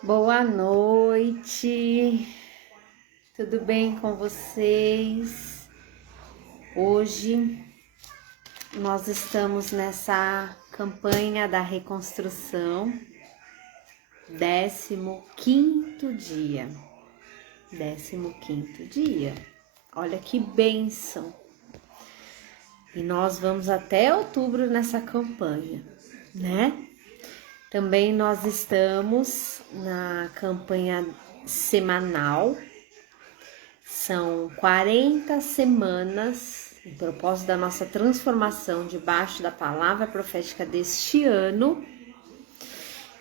Boa noite, tudo bem com vocês? Hoje nós estamos nessa campanha da reconstrução, 15º dia, 15º dia, olha que bênção! E nós vamos até outubro nessa campanha, né? Também nós estamos na campanha semanal, são 40 semanas, em propósito da nossa transformação debaixo da palavra profética deste ano.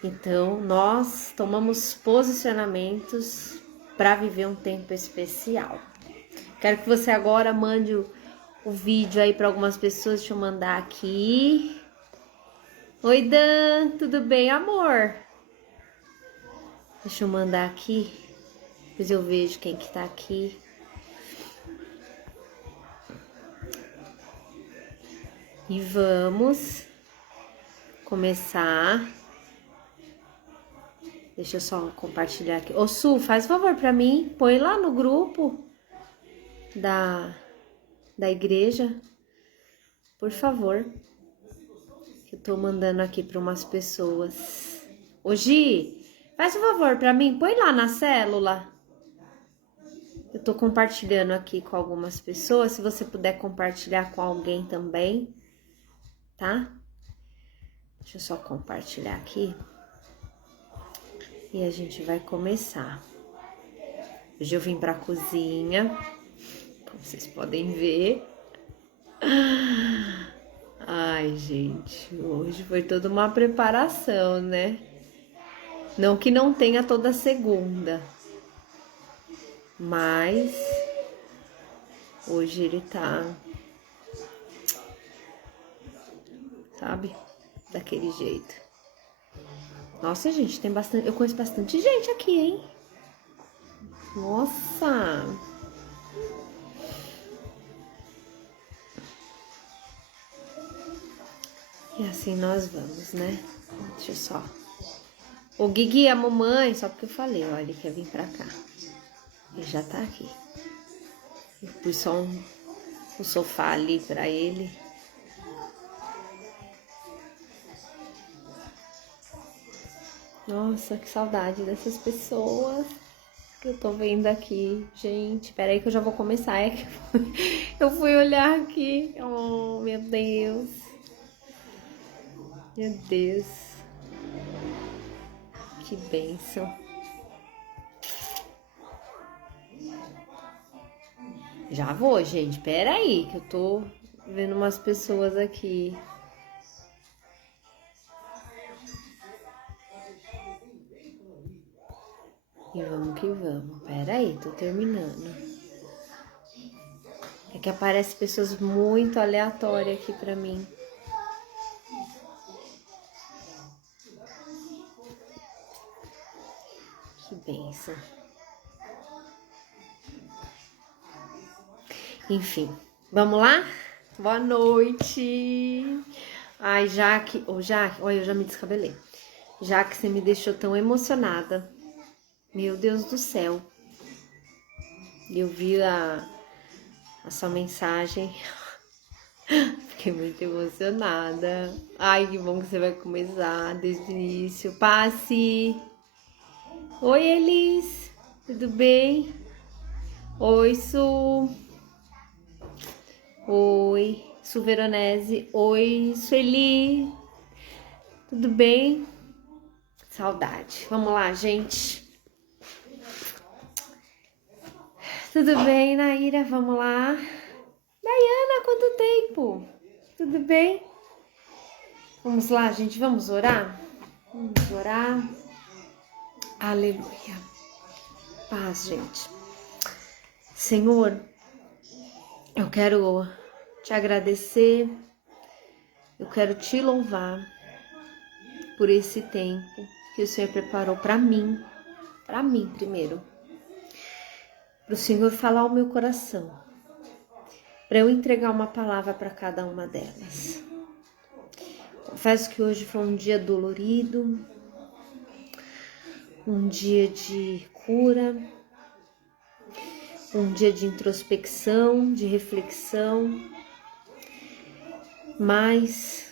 Então, nós tomamos posicionamentos para viver um tempo especial. Quero que você agora mande o vídeo aí para algumas pessoas, deixa eu mandar aqui. Oi, Dan, tudo bem, amor? Deixa eu mandar aqui, depois eu vejo quem que tá aqui. E vamos começar. Deixa eu só compartilhar aqui. Ô, Su, faz favor pra mim, põe lá no grupo da igreja, por favor. Eu tô mandando aqui para umas pessoas. Ô, Gi, faz um favor pra mim, põe lá na célula. Eu tô compartilhando aqui com algumas pessoas, se você puder compartilhar com alguém também, tá? Deixa eu só compartilhar aqui. E a gente vai começar. Hoje eu vim pra cozinha, como vocês podem ver. Ai, gente, hoje foi toda uma preparação, né? Não que não tenha toda segunda, mas hoje ele tá, sabe, daquele jeito. Nossa, gente, tem bastante, eu conheço bastante gente aqui, hein? Nossa! E assim nós vamos, né? Deixa eu só. O Guigui, a mamãe, só porque eu falei, ó, ele quer vir pra cá. Ele já tá aqui. Eu pus só um sofá ali pra ele. Nossa, que saudade dessas pessoas que eu tô vendo aqui. Gente, peraí que eu já vou começar. É que eu fui olhar aqui. Oh, meu Deus. Meu Deus. Que bênção. Já vou, gente. Peraí, que eu tô vendo umas pessoas aqui. E vamos que vamos. Peraí, tô terminando. É que aparece pessoas muito aleatórias aqui pra mim. Que bênção. Enfim, vamos lá? Boa noite. Ai, Jaque, Jaque, olha, eu já me descabelei. Jaque, você me deixou tão emocionada. Meu Deus do céu. Eu vi a sua mensagem. Fiquei muito emocionada. Ai, que bom que você vai começar desde o início. Passe. Oi, Elis. Tudo bem? Oi, Su. Oi, Su Veronese. Oi, Sueli. Tudo bem? Saudade. Vamos lá, gente. Tudo bem, Naira? Vamos lá. Dayana, quanto tempo? Tudo bem? Vamos lá, gente. Vamos orar? Vamos orar. Aleluia. Paz, gente. Senhor, eu quero te agradecer. Eu quero te louvar por esse tempo que o Senhor preparou para mim primeiro. Para o Senhor falar ao meu coração, para eu entregar uma palavra para cada uma delas. Confesso que hoje foi um dia dolorido, um dia de cura, um dia de introspecção, de reflexão, mas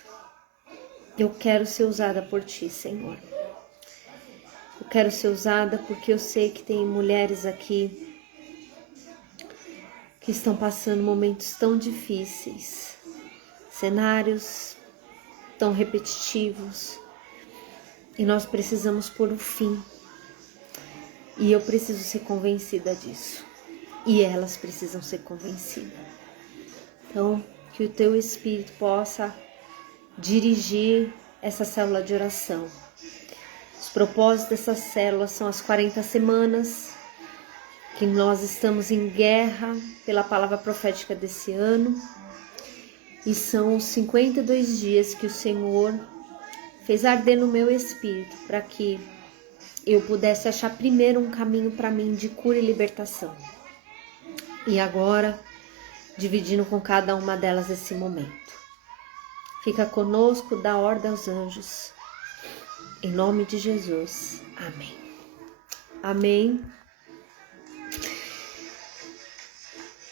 eu quero ser usada por Ti, Senhor. Eu quero ser usada porque eu sei que tem mulheres aqui que estão passando momentos tão difíceis, cenários tão repetitivos, e nós precisamos pôr o fim. E eu preciso ser convencida disso. E elas precisam ser convencidas. Então, que o Teu Espírito possa dirigir essa célula de oração. Os propósitos dessa célula são as 40 semanas, que nós estamos em guerra pela palavra profética desse ano. E são os 52 dias que o Senhor fez arder no meu espírito para que eu pudesse achar primeiro um caminho para mim de cura e libertação. E agora, dividindo com cada uma delas esse momento. Fica conosco, dá ordem aos anjos. Em nome de Jesus. Amém. Amém.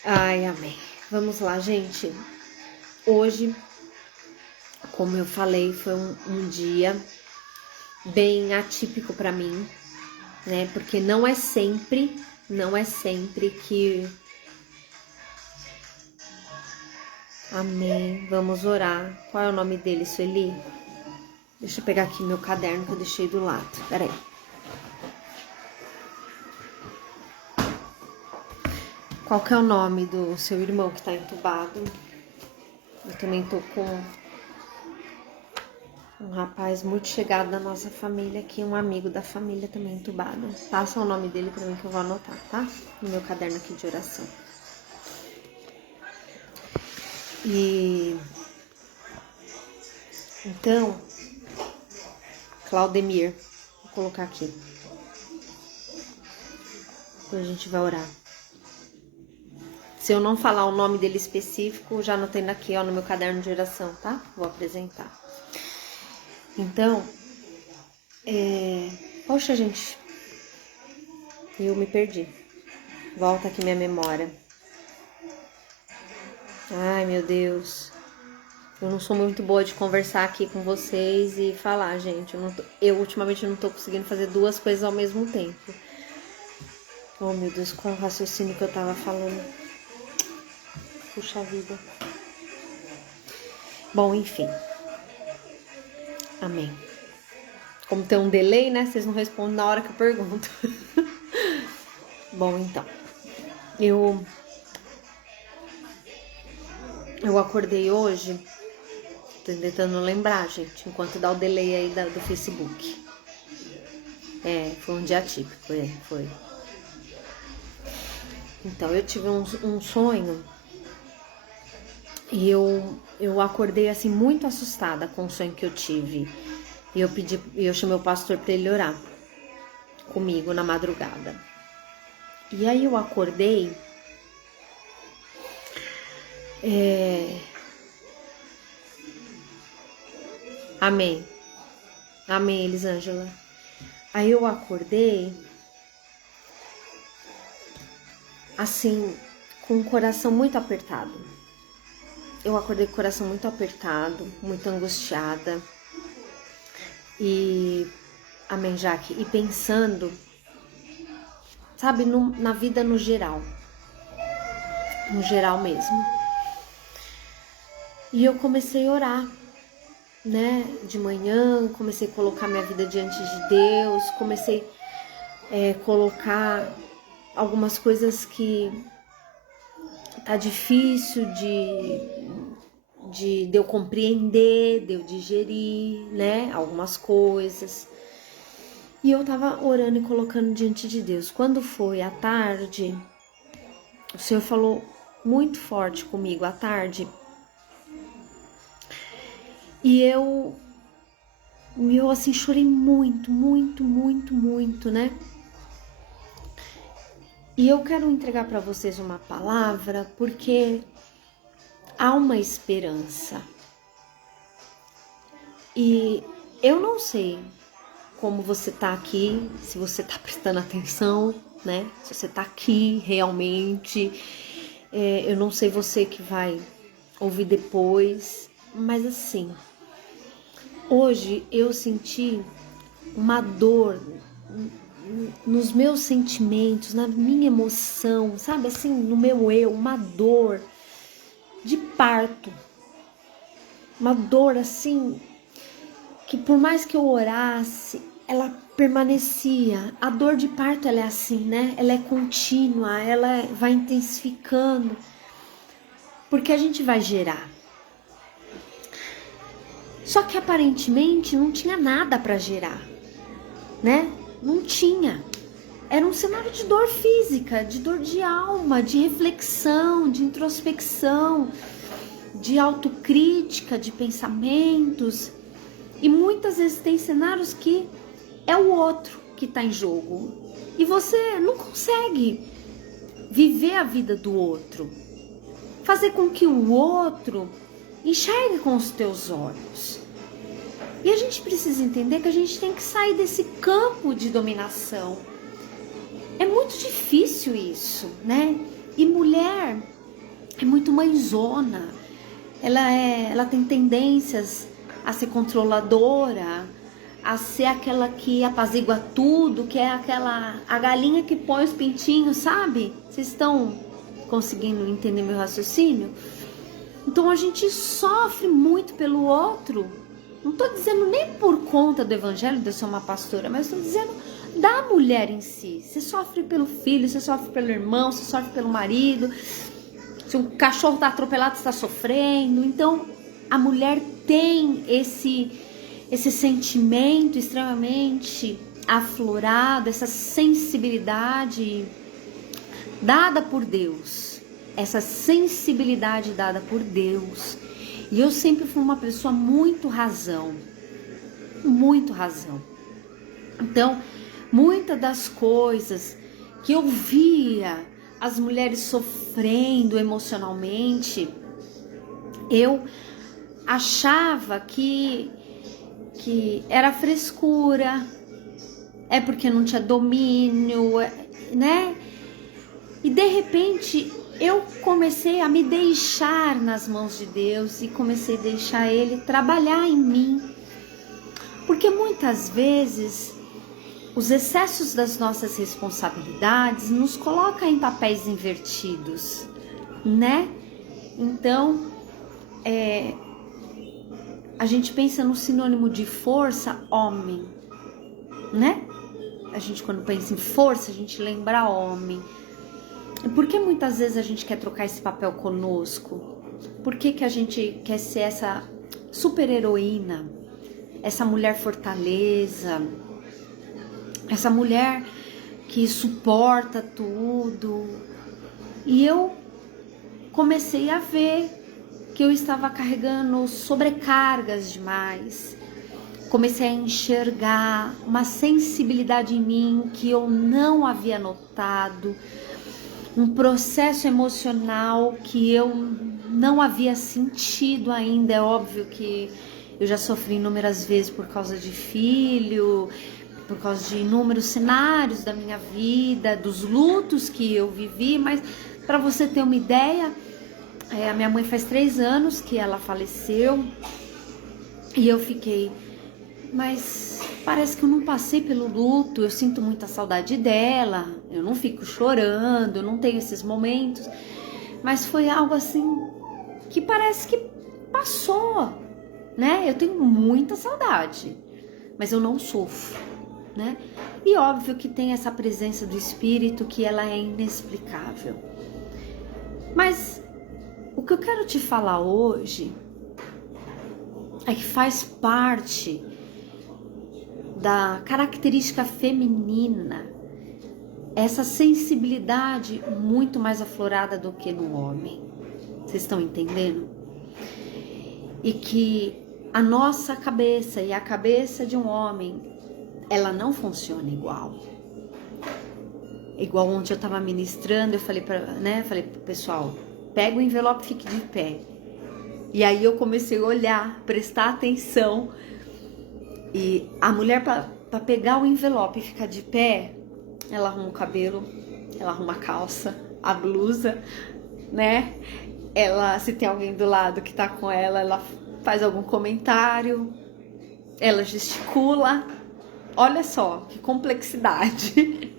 Ai, amém. Vamos lá, gente. Hoje, como eu falei, foi um dia bem atípico para mim, né? Porque não é sempre que... Amém. Vamos orar. Qual é o nome dele, Sueli? Deixa eu pegar aqui meu caderno que eu deixei do lado. Peraí. Qual que é o nome do seu irmão que tá entubado? Eu também tô com um rapaz muito chegado da nossa família aqui, um amigo da família também entubado. Passa o nome dele pra mim que eu vou anotar, tá? No meu caderno aqui de oração. E então, Claudemir, vou colocar aqui. Depois a gente vai orar. Se eu não falar o nome dele específico, já anotei aqui, ó, no meu caderno de oração, tá? Vou apresentar. Então, poxa, gente, eu me perdi. Volta aqui minha memória. Ai, meu Deus. Eu não sou muito boa de conversar aqui com vocês e falar, gente. Eu ultimamente não tô conseguindo fazer duas coisas ao mesmo tempo. Oh, meu Deus, qual é o raciocínio que eu tava falando? Puxa vida. Bom, enfim. Amém. Como tem um delay, né? Vocês não respondem na hora que eu pergunto. Bom, então. Eu acordei hoje. Tô tentando lembrar, gente. Enquanto dá o delay aí do Facebook. Foi um dia atípico. Foi. Então, eu tive um sonho. E eu acordei assim muito assustada com o sonho que eu tive. E eu chamei o pastor para ele orar comigo na madrugada. E aí eu acordei. Amém. Amém, Elisângela. Aí eu acordei assim, com o coração muito apertado. Eu acordei com o coração muito apertado, muito angustiada. E, amém, Jaque, e pensando, sabe, na vida no geral mesmo. E eu comecei a orar, né, de manhã, comecei a colocar minha vida diante de Deus, comecei a colocar algumas coisas que tá difícil de eu compreender, de eu digerir, né, algumas coisas. E eu tava orando e colocando diante de Deus. Quando foi à tarde, o Senhor falou muito forte comigo à tarde. E eu assim chorei muito, né? E eu quero entregar para vocês uma palavra porque há uma esperança. E eu não sei como você tá aqui, se você tá prestando atenção, né? Se você tá aqui realmente. Eu não sei você que vai ouvir depois, mas assim, hoje eu senti uma dor nos meus sentimentos, na minha emoção, sabe assim, no meu eu, uma dor de parto, uma dor assim, que por mais que eu orasse, ela permanecia. A dor de parto, ela é assim, né? Ela é contínua, ela vai intensificando, porque a gente vai gerar. Só que aparentemente não tinha nada para gerar, né? Não tinha. Era um cenário de dor física, de dor de alma, de reflexão, de introspecção, de autocrítica, de pensamentos. E muitas vezes tem cenários que é o outro que está em jogo. E você não consegue viver a vida do outro. Fazer com que o outro enxergue com os teus olhos. E a gente precisa entender que a gente tem que sair desse campo de dominação. É muito difícil isso, né? E mulher é muito mãezona. Ela tem tendências a ser controladora, a ser aquela que apazigua tudo, que é a galinha que põe os pintinhos, sabe? Vocês estão conseguindo entender meu raciocínio? Então a gente sofre muito pelo outro. Não estou dizendo nem por conta do evangelho de eu ser uma pastora, mas estou dizendo da mulher em si. Você sofre pelo filho, você sofre pelo irmão, você sofre pelo marido. Se um cachorro está atropelado, você está sofrendo. Então a mulher tem esse sentimento extremamente aflorado, essa sensibilidade dada por Deus. Essa sensibilidade dada por Deus. E eu sempre fui uma pessoa muito razão. Muito razão. Então, muitas das coisas que eu via as mulheres sofrendo emocionalmente, eu achava que era frescura, é porque não tinha domínio, né? E de repente eu comecei a me deixar nas mãos de Deus e comecei a deixar Ele trabalhar em mim. Porque muitas vezes os excessos das nossas responsabilidades nos colocam em papéis invertidos, né? Então, a gente pensa no sinônimo de força, homem, né? A gente quando pensa em força, a gente lembra homem. E por que muitas vezes a gente quer trocar esse papel conosco? Por que a gente quer ser essa super heroína, essa mulher fortaleza, essa mulher que suporta tudo? E eu comecei a ver que eu estava carregando sobrecargas demais. Comecei a enxergar uma sensibilidade em mim que eu não havia notado, um processo emocional que eu não havia sentido ainda. É óbvio que eu já sofri inúmeras vezes por causa de filho, por causa de inúmeros cenários da minha vida, dos lutos que eu vivi, mas para você ter uma ideia, a minha mãe faz 3 anos que ela faleceu e eu fiquei, mas parece que eu não passei pelo luto, eu sinto muita saudade dela, eu não fico chorando, eu não tenho esses momentos, mas foi algo assim que parece que passou, né? Eu tenho muita saudade, mas eu não sofro, né? E óbvio que tem essa presença do Espírito que ela é inexplicável. Mas o que eu quero te falar hoje é que faz parte da característica feminina essa sensibilidade muito mais aflorada do que no homem. Vocês estão entendendo? E que a nossa cabeça e a cabeça de um homem, ela não funciona igual. Igual ontem eu estava ministrando, eu falei pro pessoal, pega o envelope e fique de pé. E aí eu comecei a olhar, prestar atenção. E a mulher para pegar o envelope e ficar de pé, ela arruma o cabelo, ela arruma a calça, a blusa, né? Ela, se tem alguém do lado que tá com ela faz algum comentário, ela gesticula. Olha só que complexidade.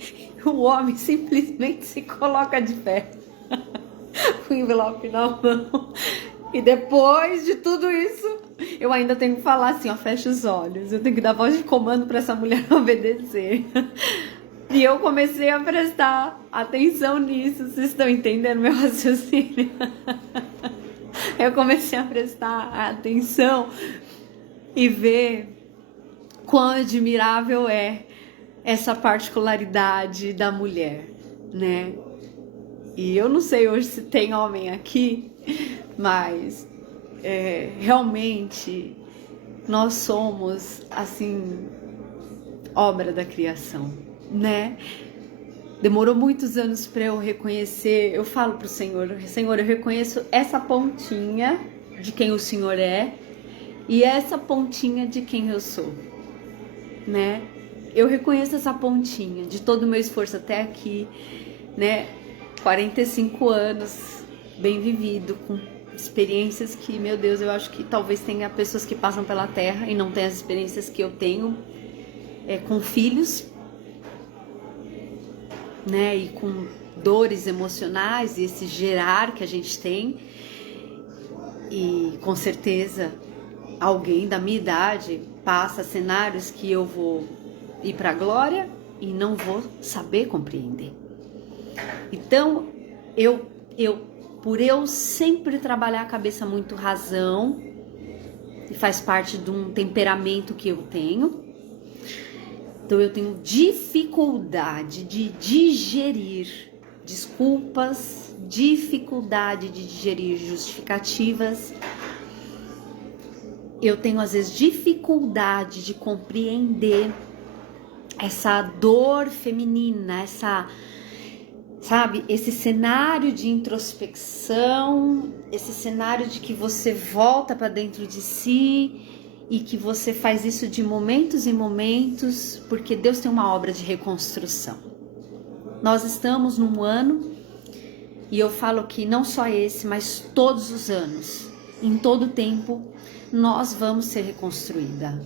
O homem simplesmente se coloca de pé com o envelope na mão. E depois de tudo isso, eu ainda tenho que falar assim, ó, fecha os olhos. Eu tenho que dar voz de comando para essa mulher obedecer. E eu comecei a prestar atenção nisso. Vocês estão entendendo meu raciocínio? Eu comecei a prestar atenção e ver quão admirável é essa particularidade da mulher, né? E eu não sei hoje se tem homem aqui, mas realmente nós somos, assim, obra da criação, né? Demorou muitos anos para eu reconhecer. Eu falo pro Senhor, Senhor, eu reconheço essa pontinha de quem o Senhor é e essa pontinha de quem eu sou, né? Eu reconheço essa pontinha de todo o meu esforço até aqui, né? 45 anos bem vivido, com experiências que, meu Deus, eu acho que talvez tenha pessoas que passam pela terra e não têm as experiências que eu tenho, com filhos, né? E com dores emocionais e esse gerar que a gente tem. E com certeza alguém da minha idade passa cenários que eu vou ir para a glória e não vou saber compreender. Então, por eu sempre trabalhar a cabeça muito razão, e faz parte de um temperamento que eu tenho, então eu tenho dificuldade de digerir desculpas, dificuldade de digerir justificativas. Eu tenho às vezes dificuldade de compreender essa dor feminina, esse cenário de introspecção, esse cenário de que você volta para dentro de si e que você faz isso de momentos em momentos, porque Deus tem uma obra de reconstrução. Nós estamos num ano, e eu falo que não só esse, mas todos os anos, em todo tempo, nós vamos ser reconstruída.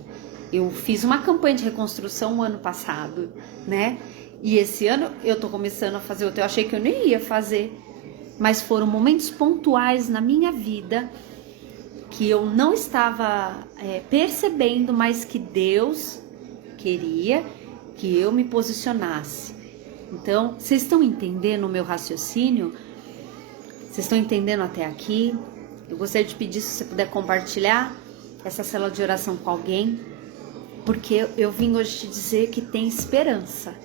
Eu fiz uma campanha de reconstrução o ano passado, né? E esse ano eu tô começando a fazer outra. Eu achei que eu nem ia fazer, mas foram momentos pontuais na minha vida que eu não estava percebendo, mas que Deus queria que eu me posicionasse. Então, vocês estão entendendo o meu raciocínio? Vocês estão entendendo até aqui? Eu gostaria de pedir, se você puder compartilhar essa célula de oração com alguém, porque eu vim hoje te dizer que tem esperança.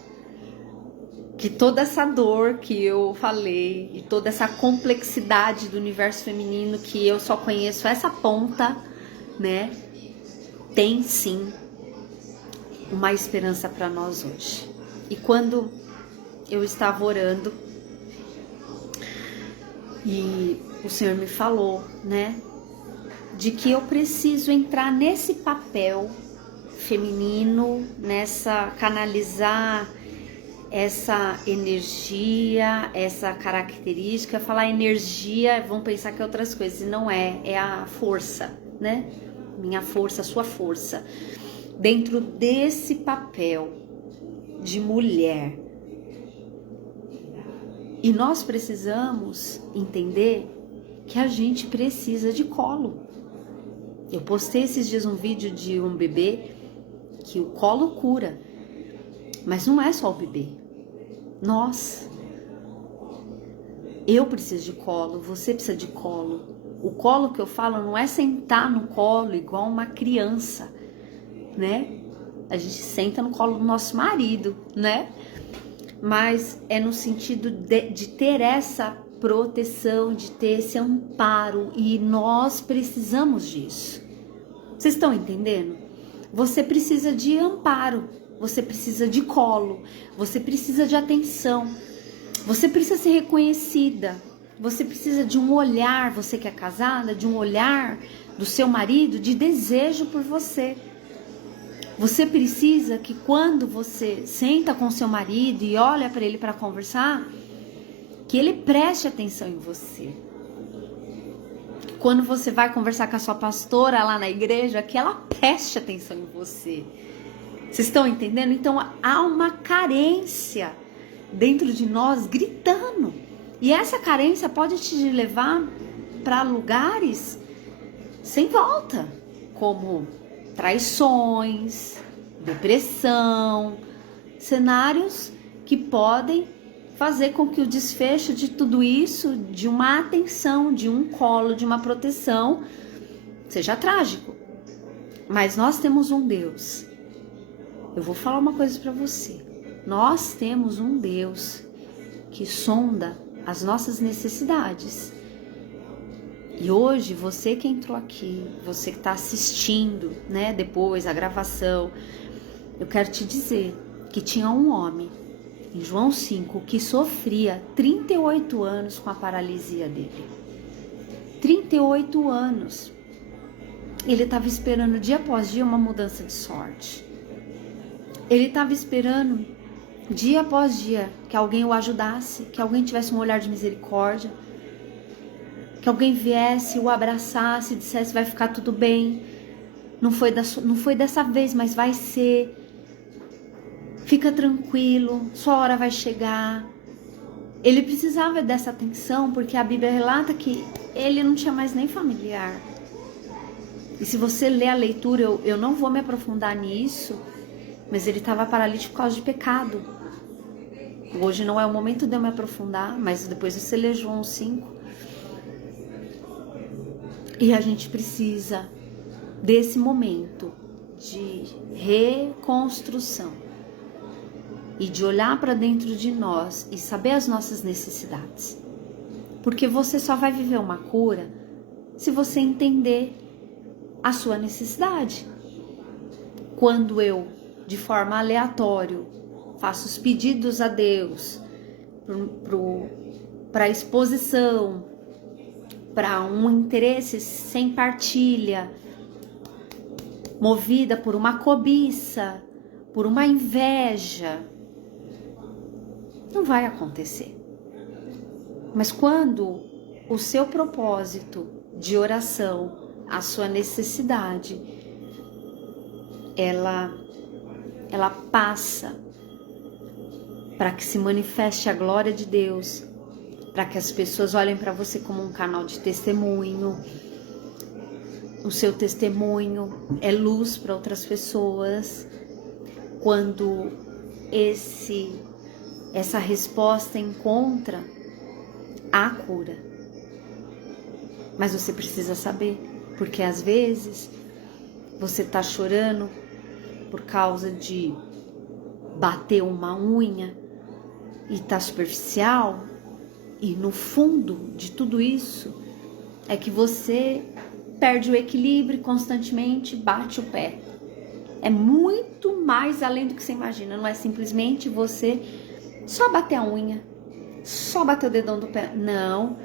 Que toda essa dor que eu falei e toda essa complexidade do universo feminino, que eu só conheço essa ponta, né? Tem sim uma esperança para nós hoje. E quando eu estava orando e o Senhor me falou, né? De que eu preciso entrar nesse papel feminino, canalizar essa energia, essa característica. Falar energia, vão pensar que é outras coisas, e não é a força, né? Minha força, sua força, dentro desse papel de mulher. E nós precisamos entender que a gente precisa de colo. Eu postei esses dias um vídeo de um bebê que o colo cura, mas não é só o bebê. Eu preciso de colo, você precisa de colo. O colo que eu falo não é sentar no colo igual uma criança, né? A gente senta no colo do nosso marido, né? Mas é no sentido de ter essa proteção, de ter esse amparo, e nós precisamos disso. Vocês estão entendendo? Você precisa de amparo, você precisa de colo, você precisa de atenção, você precisa ser reconhecida, você precisa de um olhar, você que é casada, de um olhar do seu marido de desejo por você. Você precisa que quando você senta com seu marido e olha para ele para conversar, que ele preste atenção em você. Quando você vai conversar com a sua pastora lá na igreja, que ela preste atenção em você. Vocês estão entendendo? Então há uma carência dentro de nós gritando. E essa carência pode te levar para lugares sem volta, como traições, depressão, cenários que podem fazer com que o desfecho de tudo isso, de uma atenção, de um colo, de uma proteção, seja trágico. Mas nós temos um Deus. Eu vou falar uma coisa para você. Nós temos um Deus que sonda as nossas necessidades. E hoje, você que entrou aqui, você que está assistindo, né, depois a gravação, eu quero te dizer que tinha um homem, em João 5, que sofria 38 anos com a paralisia dele. 38 anos. Ele estava esperando dia após dia uma mudança de sorte. Ele estava esperando dia após dia que alguém o ajudasse, que alguém tivesse um olhar de misericórdia, que alguém viesse, o abraçasse, dissesse vai ficar tudo bem, não foi dessa vez, mas vai ser, fica tranquilo, sua hora vai chegar. Ele precisava dessa atenção porque a Bíblia relata que ele não tinha mais nem familiar. E se você ler a leitura, eu não vou me aprofundar nisso, mas ele estava paralítico por causa de pecado. Hoje não é o momento de eu me aprofundar, mas depois você lê João 5. E a gente precisa desse momento de reconstrução e de olhar para dentro de nós e saber as nossas necessidades. Porque você só vai viver uma cura se você entender a sua necessidade. Quando eu, de forma aleatória, faço os pedidos a Deus para exposição, para um interesse sem partilha, movida por uma cobiça, por uma inveja, não vai acontecer. Mas quando o seu propósito de oração, a sua necessidade, ela passa para que se manifeste a glória de Deus, para que as pessoas olhem para você como um canal de testemunho. O seu testemunho é luz para outras pessoas. Quando essa resposta encontra a cura. Mas você precisa saber, porque às vezes você está chorando por causa de bater uma unha e tá superficial, e no fundo de tudo isso é que você perde o equilíbrio e constantemente bate o pé. É muito mais além do que você imagina, não é simplesmente você só bater a unha, só bater o dedão do pé. Não,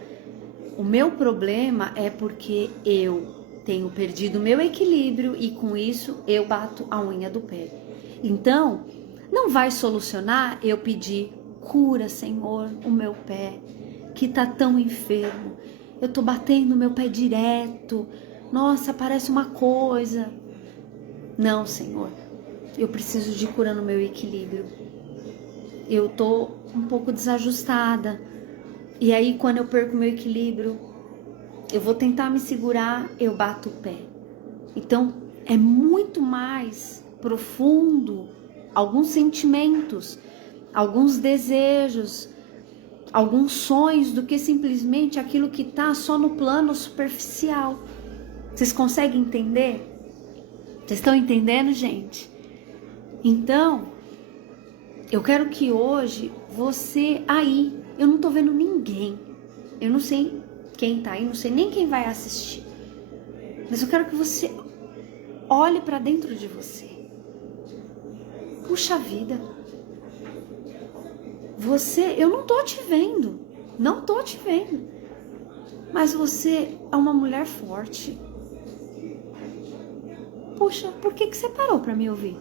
o meu problema é porque eu tenho perdido o meu equilíbrio e com isso eu bato a unha do pé. Então, não vai solucionar eu pedir cura, Senhor, o meu pé, que tá tão enfermo. Eu tô batendo meu pé direto. Nossa, parece uma coisa. Não, Senhor, eu preciso de cura no meu equilíbrio. Eu tô um pouco desajustada. E aí, quando eu perco meu equilíbrio, eu vou tentar me segurar, eu bato o pé. Então, é muito mais profundo alguns sentimentos, alguns desejos, alguns sonhos do que simplesmente aquilo que está só no plano superficial. Vocês conseguem entender? Vocês estão entendendo, gente? Então, eu quero que hoje você aí, eu não tô vendo ninguém, eu não sei quem tá aí, não sei nem quem vai assistir, mas eu quero que você olhe para dentro de você. Puxa vida, eu não tô te vendo, não tô te vendo, mas você é uma mulher forte. Puxa, por que você parou para me ouvir?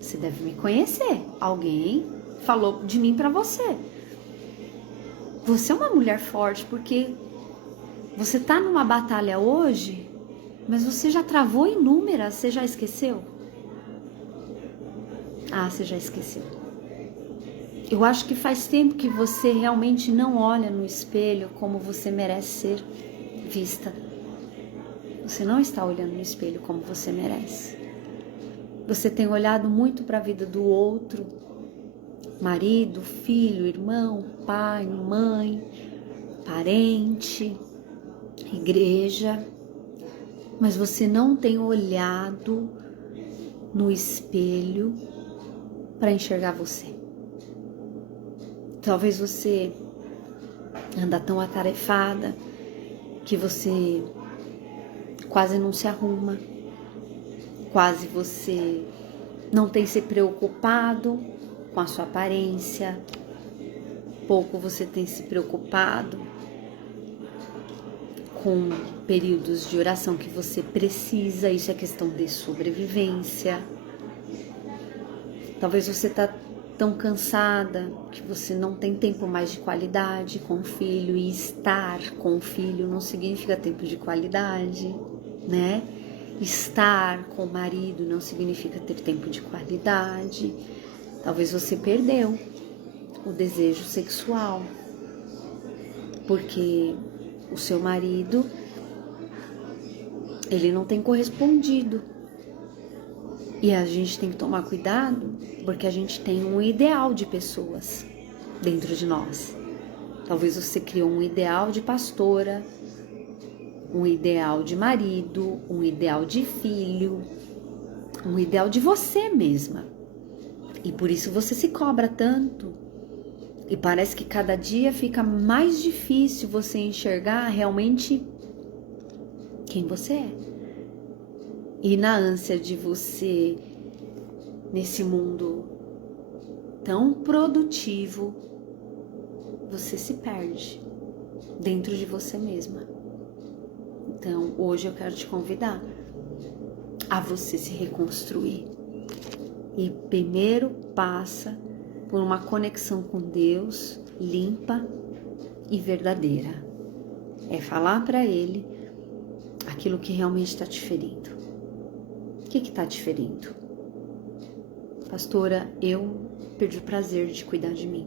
Você deve me conhecer. Alguém falou de mim para você. Você é uma mulher forte porque você tá numa batalha hoje, mas você já travou inúmeras, você já esqueceu? Ah, você já esqueceu. Eu acho que faz tempo que você realmente não olha no espelho como você merece ser vista. Você não está olhando no espelho como você merece. Você tem olhado muito para a vida do outro, marido, filho, irmão, pai, mãe, parente, igreja, mas você não tem olhado no espelho para enxergar você. Talvez você anda tão atarefada que você quase não se arruma, quase você não tem se preocupado com a sua aparência, pouco você tem se preocupado com períodos de oração que você precisa, isso é questão de sobrevivência. Talvez você está tão cansada que você não tem tempo mais de qualidade com o filho, e estar com o filho não significa tempo de qualidade, né? Estar com o marido não significa ter tempo de qualidade. Talvez você perdeu o desejo sexual, porque o seu marido, ele não tem correspondido. E a gente tem que tomar cuidado, porque a gente tem um ideal de pessoas dentro de nós. Talvez você criou um ideal de pastora, um ideal de marido, um ideal de filho, um ideal de você mesma. E por isso você se cobra tanto. E parece que cada dia fica mais difícil você enxergar realmente quem você é. E na ânsia de você, nesse mundo tão produtivo, você se perde dentro de você mesma. Então, hoje eu quero te convidar a você se reconstruir. E primeiro passa por uma conexão com Deus limpa e verdadeira. É falar para Ele aquilo que realmente está te ferindo. O que está te ferindo? Pastora, eu perdi o prazer de cuidar de mim.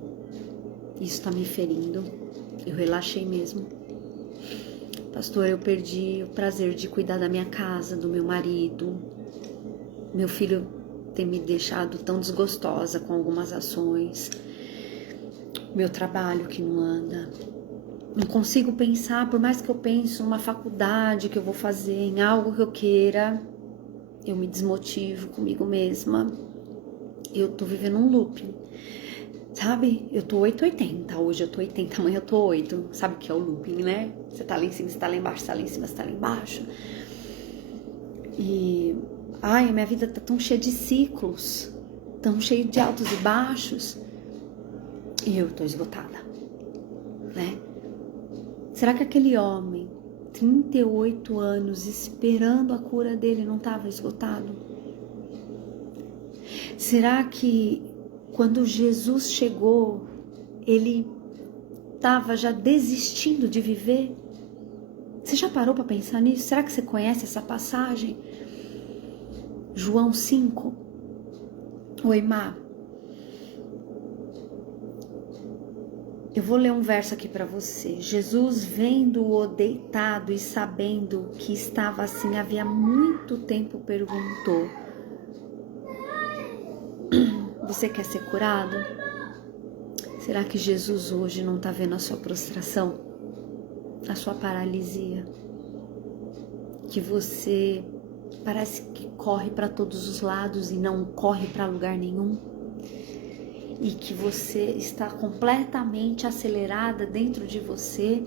Isso está me ferindo. Eu relaxei mesmo. Pastora, eu perdi o prazer de cuidar da minha casa, do meu marido. Meu filho tem me deixado tão desgostosa com algumas ações. Meu trabalho que não anda. Não consigo pensar, por mais que eu pense numa faculdade que eu vou fazer, em algo que eu queira, eu me desmotivo comigo mesma. Eu tô vivendo um looping, sabe? Eu tô 880, hoje eu tô 80, amanhã eu tô 8. Sabe o que é o looping, né? Você tá lá em cima, você tá lá embaixo, você tá lá em cima, você tá lá embaixo. E ai, a minha vida tá tão cheia de ciclos, tão cheia de altos e baixos, e eu tô esgotada, né? Será que aquele homem, 38 anos, esperando a cura dele, não estava esgotado? Será que quando Jesus chegou, ele estava já desistindo de viver? Você já parou para pensar nisso? Será que você conhece essa passagem? João 5. Oi, Má. Eu vou ler um verso aqui para você. Jesus, vendo-o deitado e sabendo que estava assim havia muito tempo, perguntou: você quer ser curado? Será que Jesus hoje não está vendo a sua prostração? A sua paralisia? Que você parece que corre para todos os lados e não corre para lugar nenhum? E que você está completamente acelerada dentro de você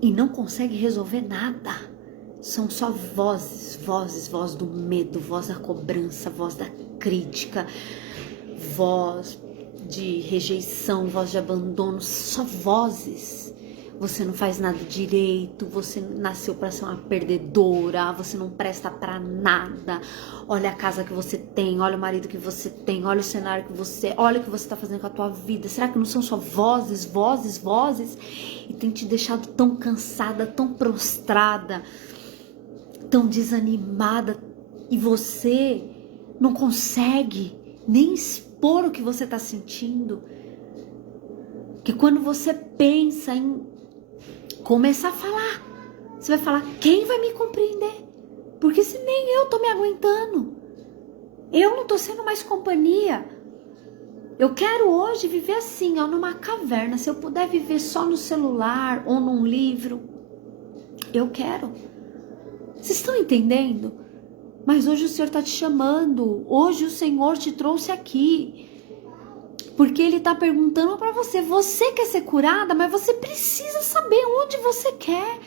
e não consegue resolver nada. São só vozes, voz do medo, voz da cobrança, voz da crítica, voz de rejeição, voz de abandono, só vozes. você não faz nada direito, você nasceu para ser uma perdedora, você não presta para nada. Olha a casa que você tem, olha o marido que você tem, olha o cenário que você, olha o que você tá fazendo com a tua vida. Será que não são só vozes, vozes, vozes? E tem te deixado tão cansada, tão prostrada, tão desanimada, e você não consegue nem expor o que você tá sentindo. Que quando você pensa em começar a falar, você vai falar, quem vai me compreender? Porque se nem eu tô me aguentando, eu não tô sendo mais companhia. Eu quero hoje viver assim, ó, numa caverna. Se eu puder viver só no celular ou num livro, eu quero. Vocês estão entendendo? Mas hoje o Senhor tá te chamando, hoje o Senhor te trouxe aqui. Porque Ele tá perguntando pra você, você quer ser curada, mas você precisa saber onde você quer.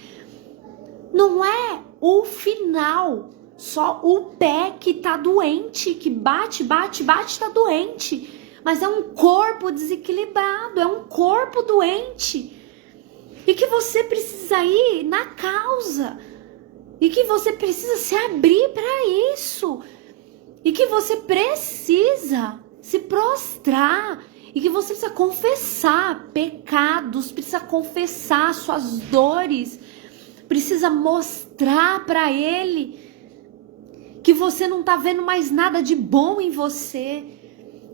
Não é o final, só o pé que tá doente, que bate, bate, bate, tá doente. Mas é um corpo desequilibrado, é um corpo doente. E que você precisa ir na causa. E que você precisa se abrir para isso. E que você precisa se prostrar, e que você precisa confessar pecados, precisa confessar suas dores, precisa mostrar para Ele que você não tá vendo mais nada de bom em você,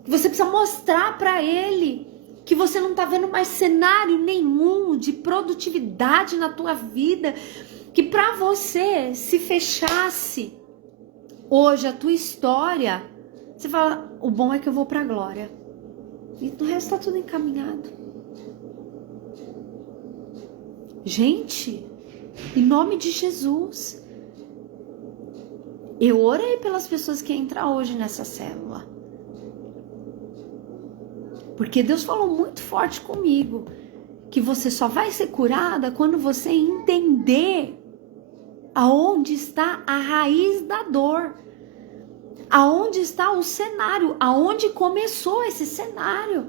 você precisa mostrar para Ele que você não tá vendo mais cenário nenhum de produtividade na tua vida, que para você se fechasse hoje a tua história, você fala, o bom é que eu vou pra glória. E do resto tá tudo encaminhado. Gente, em nome de Jesus, eu orei pelas pessoas que entram hoje nessa célula. Porque Deus falou muito forte comigo, que você só vai ser curada quando você entender aonde está a raiz da dor. Aonde está o cenário? Aonde começou esse cenário?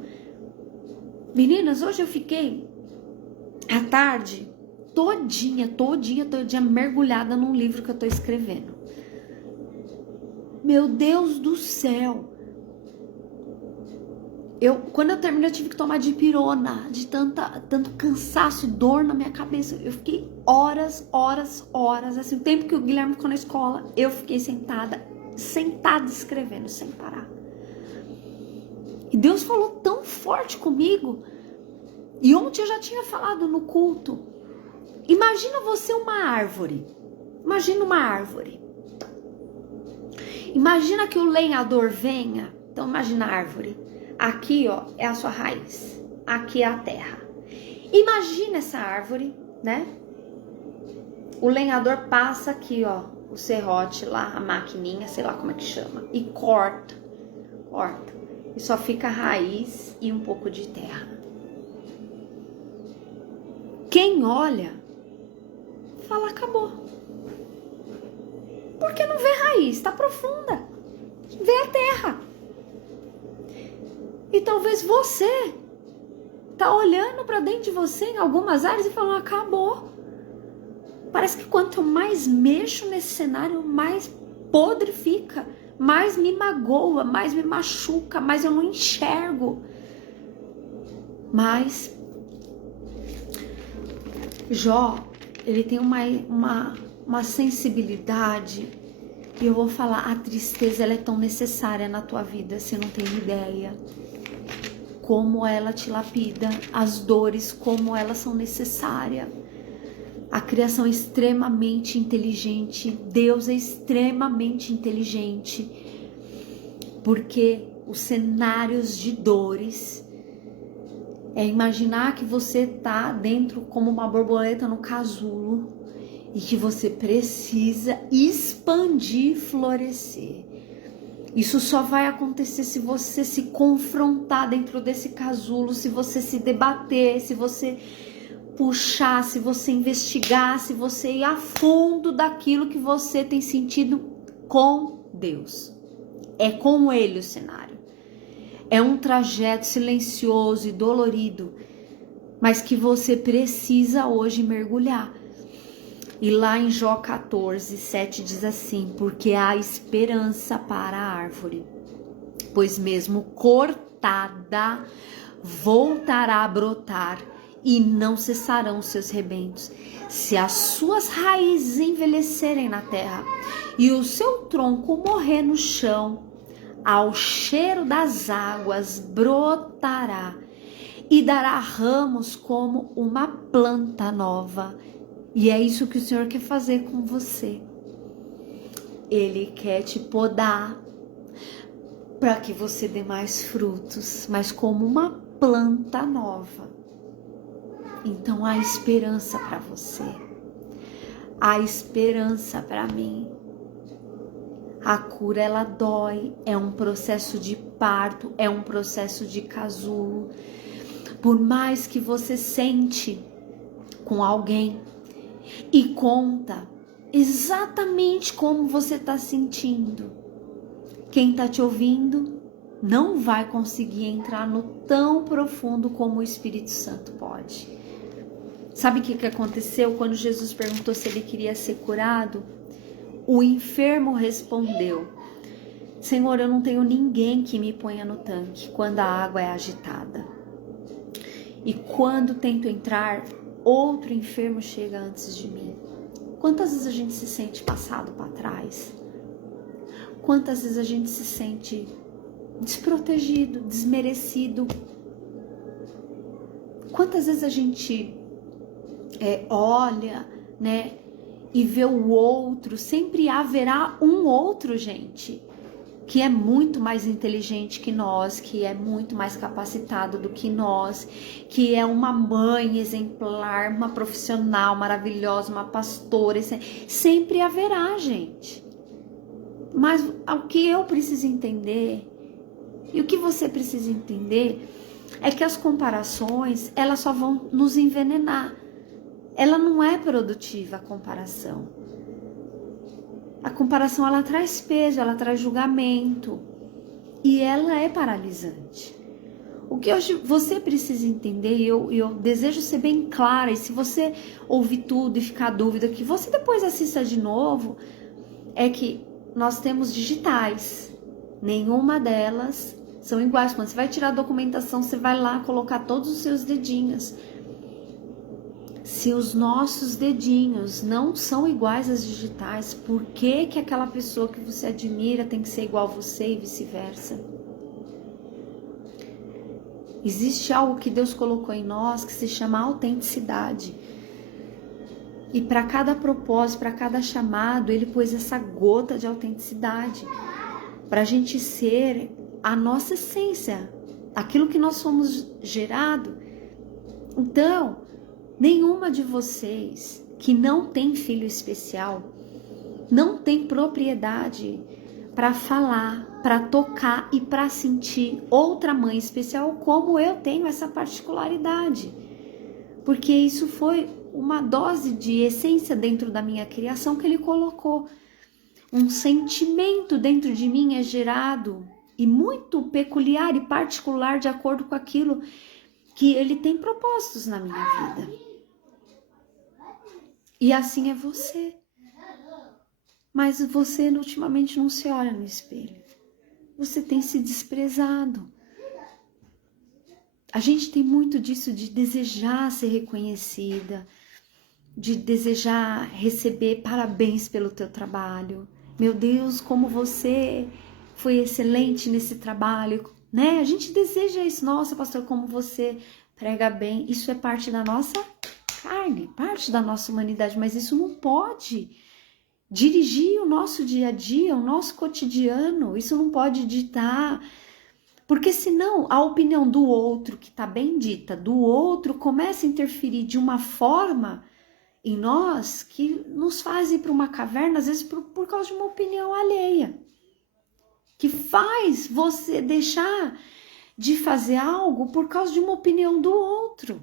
Meninas, hoje eu fiquei à tarde todinha mergulhada num livro que eu tô escrevendo. Meu Deus do céu! Quando eu terminei, eu tive que tomar dipirona, de tanto cansaço, dor na minha cabeça. Eu fiquei horas, assim, o tempo que o Guilherme ficou na escola, eu fiquei sentada escrevendo sem parar. E Deus falou tão forte comigo. E ontem eu já tinha falado no culto. Imagina você uma árvore. Imagina uma árvore. Imagina que o lenhador venha. Então imagina a árvore. Aqui, ó, é a sua raiz. Aqui é a terra. Imagina essa árvore, né? O lenhador passa aqui, ó, o serrote lá, a maquininha, sei lá como é que chama, e corta. E só fica a raiz e um pouco de terra. Quem olha, fala, acabou. Porque não vê raiz, tá profunda. Vê a terra. E talvez você tá olhando para dentro de você em algumas áreas e falando, acabou. Parece que quanto mais mexo nesse cenário, mais podre fica, mais me magoa, mais me machuca, mais eu não enxergo. Mas Jó, ele tem uma sensibilidade, e eu vou falar, a tristeza ela é tão necessária na tua vida, você não tem ideia como ela te lapida, as dores, como elas são necessárias. A criação é extremamente inteligente, Deus é extremamente inteligente, porque os cenários de dores é imaginar que você tá dentro como uma borboleta no casulo e que você precisa expandir, florescer. Isso só vai acontecer se você se confrontar dentro desse casulo, se você se debater, se você puxar, se você investigar, se você ir a fundo daquilo que você tem sentido com Deus. É com Ele o cenário. É um trajeto silencioso e dolorido, mas que você precisa hoje mergulhar. E lá em Jó 14:7 diz assim: porque há esperança para a árvore, pois mesmo cortada voltará a brotar e não cessarão os seus rebentos. Se as suas raízes envelhecerem na terra e o seu tronco morrer no chão, ao cheiro das águas brotará e dará ramos como uma planta nova. E é isso que o Senhor quer fazer com você. Ele quer te podar para que você dê mais frutos, mas como uma planta nova. Então há esperança para você. Há esperança para mim. A cura, ela dói, é um processo de parto, é um processo de casulo. Por mais que você sente com alguém e conta exatamente como você está sentindo, quem está te ouvindo não vai conseguir entrar no tão profundo como o Espírito Santo pode. Sabe o que aconteceu quando Jesus perguntou se ele queria ser curado? O enfermo respondeu: Senhor, eu não tenho ninguém que me ponha no tanque quando a água é agitada. E quando tento entrar, outro enfermo chega antes de mim. Quantas vezes a gente se sente passado para trás? Quantas vezes a gente se sente desprotegido, desmerecido? Quantas vezes a gente olha, né, e vê o outro? Sempre haverá um outro, gente, que é muito mais inteligente que nós, que é muito mais capacitado do que nós, que é uma mãe exemplar, uma profissional maravilhosa, uma pastora. Sempre haverá, gente. Mas o que eu preciso entender, e o que você precisa entender, é que as comparações, elas só vão nos envenenar. Ela não é produtiva, a comparação. A comparação, ela traz peso, ela traz julgamento. E ela é paralisante. O que hoje você precisa entender, e eu desejo ser bem clara, e se você ouvir tudo e ficar dúvida, que você depois assista de novo, é que nós temos digitais. Nenhuma delas são iguais. Quando você vai tirar a documentação, você vai lá colocar todos os seus dedinhos. Se os nossos dedinhos não são iguais às digitais, por que que aquela pessoa que você admira tem que ser igual a você e vice-versa? Existe algo que Deus colocou em nós que se chama autenticidade. E para cada propósito, para cada chamado, Ele pôs essa gota de autenticidade. Para a gente ser a nossa essência, aquilo que nós fomos gerado. Então, nenhuma de vocês que não tem filho especial, não tem propriedade para falar, para tocar e para sentir outra mãe especial como eu tenho essa particularidade. Porque isso foi uma dose de essência dentro da minha criação que Ele colocou. Um sentimento dentro de mim é gerado e muito peculiar e particular de acordo com aquilo que Ele tem propósitos na minha vida. E assim é você. Mas você ultimamente não se olha no espelho. Você tem se desprezado. A gente tem muito disso de desejar ser reconhecida, de desejar receber parabéns pelo teu trabalho. Meu Deus, como você foi excelente nesse trabalho, né? A gente deseja isso. Nossa, pastor, como você prega bem. Isso é parte da nossa carne, parte da nossa humanidade, mas isso não pode dirigir o nosso dia a dia, o nosso cotidiano. Isso não pode ditar, porque senão a opinião do outro, que está bem dita, do outro, começa a interferir de uma forma em nós que nos faz ir para uma caverna, às vezes por causa de uma opinião alheia, que faz você deixar de fazer algo por causa de uma opinião do outro.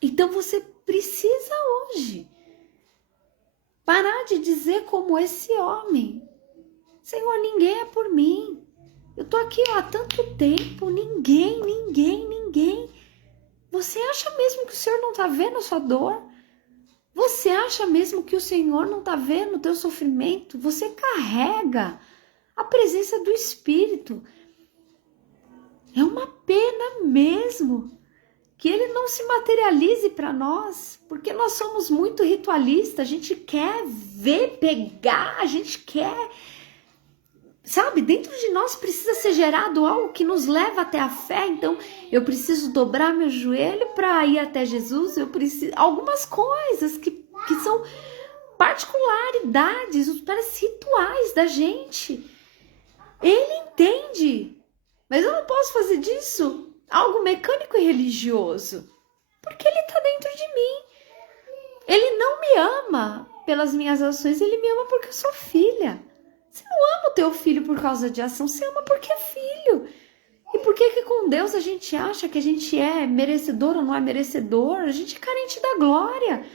Então você precisa hoje parar de dizer como esse homem: Senhor, ninguém é por mim. Eu tô aqui há tanto tempo, ninguém. Você acha mesmo que o Senhor não está vendo a sua dor? Você acha mesmo que o Senhor não está vendo o teu sofrimento? Você carrega a presença do Espírito. É uma pena mesmo que ele não se materialize para nós, porque nós somos muito ritualistas, a gente quer ver, pegar, a gente quer, sabe, dentro de nós precisa ser gerado algo que nos leva até a fé. Então eu preciso dobrar meu joelho para ir até Jesus, eu preciso, algumas coisas que são particularidades, parece rituais da gente. Ele entende, mas eu não posso fazer disso algo mecânico e religioso, porque ele está dentro de mim. Ele não me ama pelas minhas ações, ele me ama porque eu sou filha. Você não ama o teu filho por causa de ação, você ama porque é filho. E por que com Deus a gente acha que a gente é merecedor ou não é merecedor? A gente é carente da glória.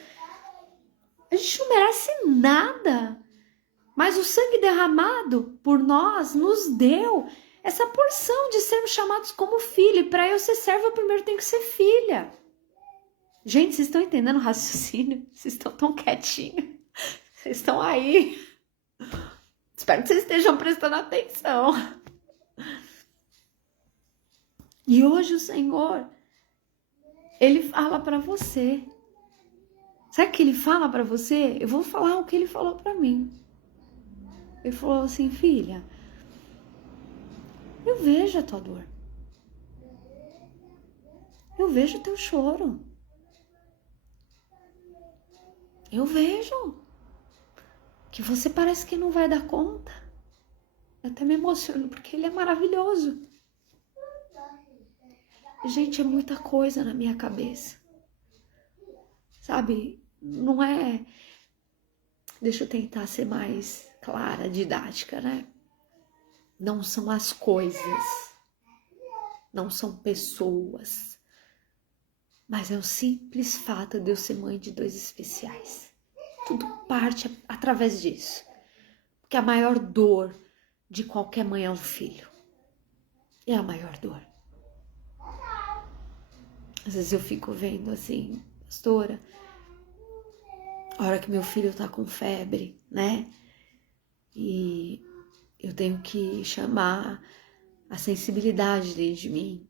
A gente não merece nada. Mas o sangue derramado por nós nos deu essa porção de sermos chamados como filho. E para eu ser serva, eu primeiro tenho que ser filha. Gente, vocês estão entendendo o raciocínio? Vocês estão tão quietinhos. Vocês estão aí. Espero que vocês estejam prestando atenção. E hoje o Senhor, Ele fala para você. Sabe o que Ele fala para você? Eu vou falar o que Ele falou para mim. Ele falou assim, filha, eu vejo a tua dor. Eu vejo o teu choro. Eu vejo que você parece que não vai dar conta. Eu até me emociono porque ele é maravilhoso. Gente, é muita coisa na minha cabeça. Sabe, não é... Deixa eu tentar ser mais clara, didática, né? Não são as coisas, não são pessoas, mas é o simples fato de eu ser mãe de 2 especiais. Tudo parte através disso. Porque a maior dor de qualquer mãe é um filho. É a maior dor. Às vezes eu fico vendo assim, pastora, a hora que meu filho tá com febre, né? E eu tenho que chamar a sensibilidade dentro de mim.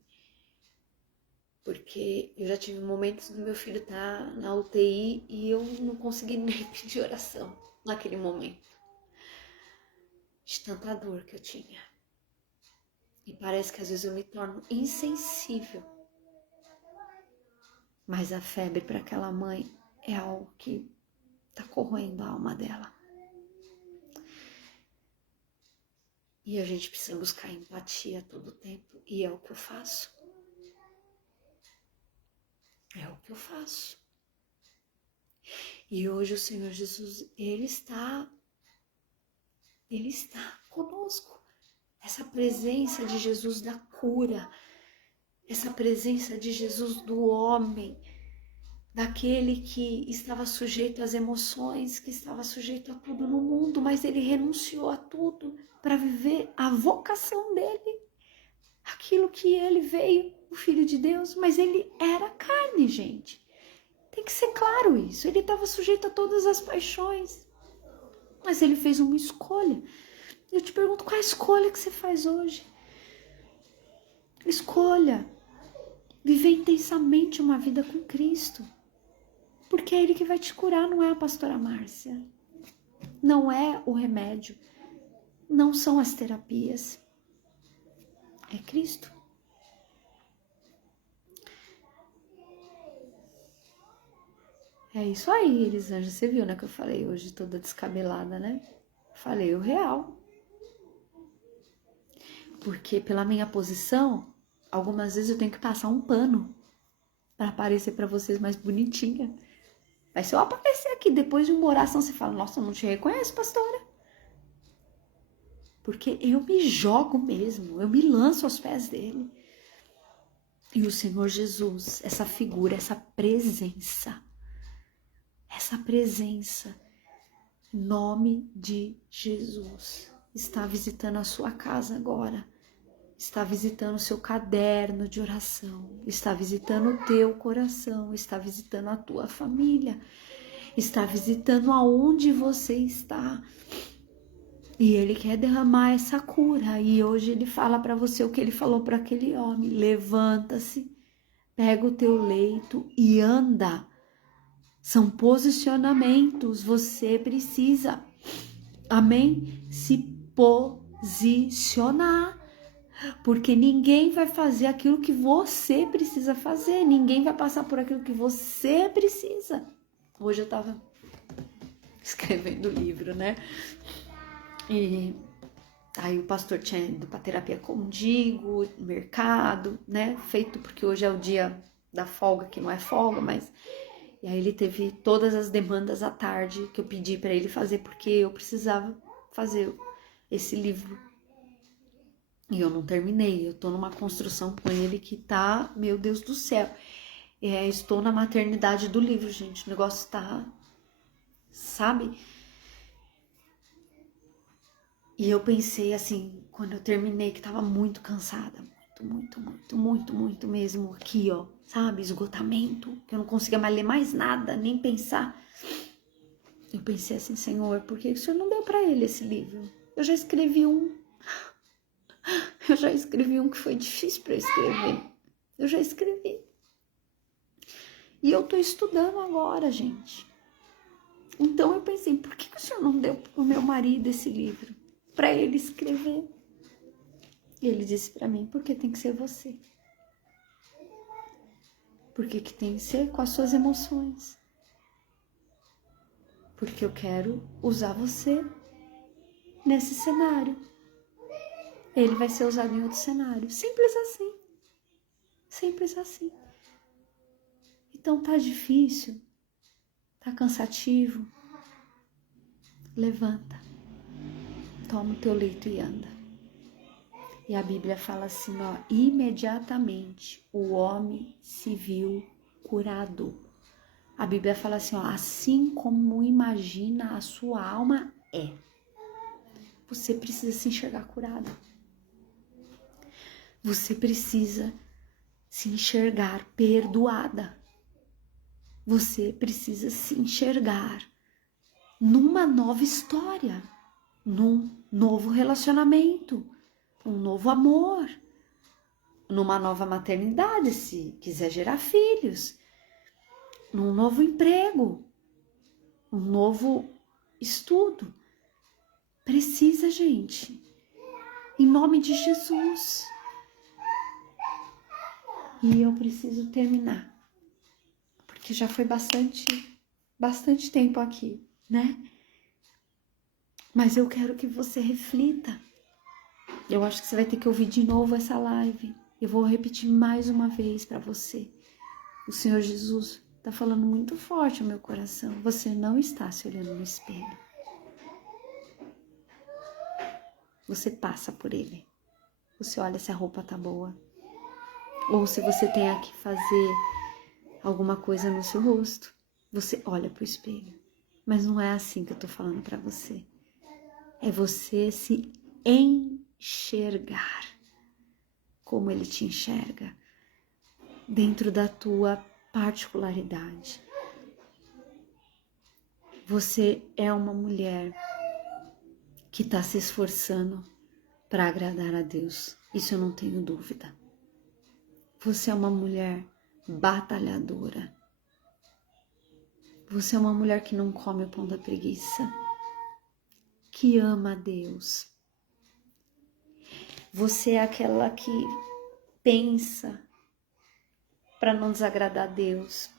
Porque eu já tive momentos do meu filho estar na UTI e eu não consegui nem pedir oração naquele momento. De tanta dor que eu tinha. E parece que às vezes eu me torno insensível. Mas a febre para aquela mãe é algo que está corroendo a alma dela. E a gente precisa buscar empatia todo o tempo. E é o que eu faço. É o que eu faço. E hoje o Senhor Jesus, Ele está conosco. Essa presença de Jesus da cura. Essa presença de Jesus do homem. Daquele que estava sujeito às emoções, que estava sujeito a tudo no mundo, mas ele renunciou a tudo para viver a vocação dele. Aquilo que ele veio, o Filho de Deus, mas ele era carne, gente. Tem que ser claro isso. Ele estava sujeito a todas as paixões, mas ele fez uma escolha. Eu te pergunto, qual é a escolha que você faz hoje? Escolha viver intensamente uma vida com Cristo. Porque é Ele que vai te curar, não é a pastora Márcia. Não é o remédio. Não são as terapias. É Cristo. É isso aí, Elisângela. Você viu, né, que eu falei hoje toda descabelada, né? Falei o real. Porque pela minha posição, algumas vezes eu tenho que passar um pano para aparecer para vocês mais bonitinha. Mas se eu aparecer aqui depois de uma oração, você fala, nossa, eu não te reconheço, pastora. Porque eu me jogo mesmo, eu me lanço aos pés dele. E o Senhor Jesus, essa figura, essa presença, em nome de Jesus, está visitando a sua casa agora. está visitando o seu caderno de oração, está visitando o teu coração, está visitando a tua família, está visitando aonde você está. E Ele quer derramar essa cura. E hoje Ele fala para você o que Ele falou para aquele homem: levanta-se, pega o teu leito e anda. São posicionamentos, você precisa, amém? Se posicionar. Porque ninguém vai fazer aquilo que você precisa fazer. Ninguém vai passar por aquilo que você precisa. Hoje eu tava escrevendo o livro, né? E aí o pastor tinha ido pra terapia contigo, mercado, né? Feito porque hoje é o dia da folga, que não é folga, mas... E aí ele teve todas as demandas à tarde que eu pedi pra ele fazer, porque eu precisava fazer esse livro. E eu não terminei, eu tô numa construção com ele que tá, meu Deus do céu. Estou na maternidade do livro, gente, o negócio tá, sabe? E eu pensei assim, quando eu terminei, que tava muito cansada, muito mesmo aqui, ó, sabe? Esgotamento, que eu não conseguia mais ler mais nada, nem pensar. Eu pensei assim, Senhor, por que o Senhor não deu pra ele esse livro? Eu já escrevi um. Eu já escrevi um que foi difícil para escrever. Eu já escrevi. E eu tô estudando agora, gente. Então eu pensei, por que o Senhor não deu pro meu marido esse livro? Para ele escrever. E ele disse para mim, porque tem que ser você. Porque que tem que ser com as suas emoções. Porque eu quero usar você nesse cenário. Ele vai ser usado em outro cenário. Simples assim. Simples assim. Então tá difícil, tá cansativo. Levanta, toma o teu leito e anda. E a Bíblia fala assim, ó, imediatamente o homem se viu curado. A Bíblia fala assim, ó, assim como imagina a sua alma é. Você precisa se enxergar curado. Você precisa se enxergar perdoada. Você precisa se enxergar numa nova história, num novo relacionamento, um novo amor, numa nova maternidade, se quiser gerar filhos, num novo emprego, um novo estudo. Precisa, gente, em nome de Jesus. E eu preciso terminar, porque já foi bastante tempo aqui, né? Mas eu quero que você reflita. Eu acho que você vai ter que ouvir de novo essa live. Eu vou repetir mais uma vez para você. O Senhor Jesus está falando muito forte ao meu coração. Você não está se olhando no espelho. Você passa por ele. Você olha se a roupa tá boa. Ou se você tem que fazer alguma coisa no seu rosto. Você olha pro espelho. Mas não é assim que eu tô falando para você. É você se enxergar como ele te enxerga, dentro da tua particularidade. Você é uma mulher que está se esforçando para agradar a Deus, isso eu não tenho dúvida. Você é uma mulher batalhadora. Você é uma mulher que não come o pão da preguiça, que ama a Deus. Você é aquela que pensa para não desagradar a Deus.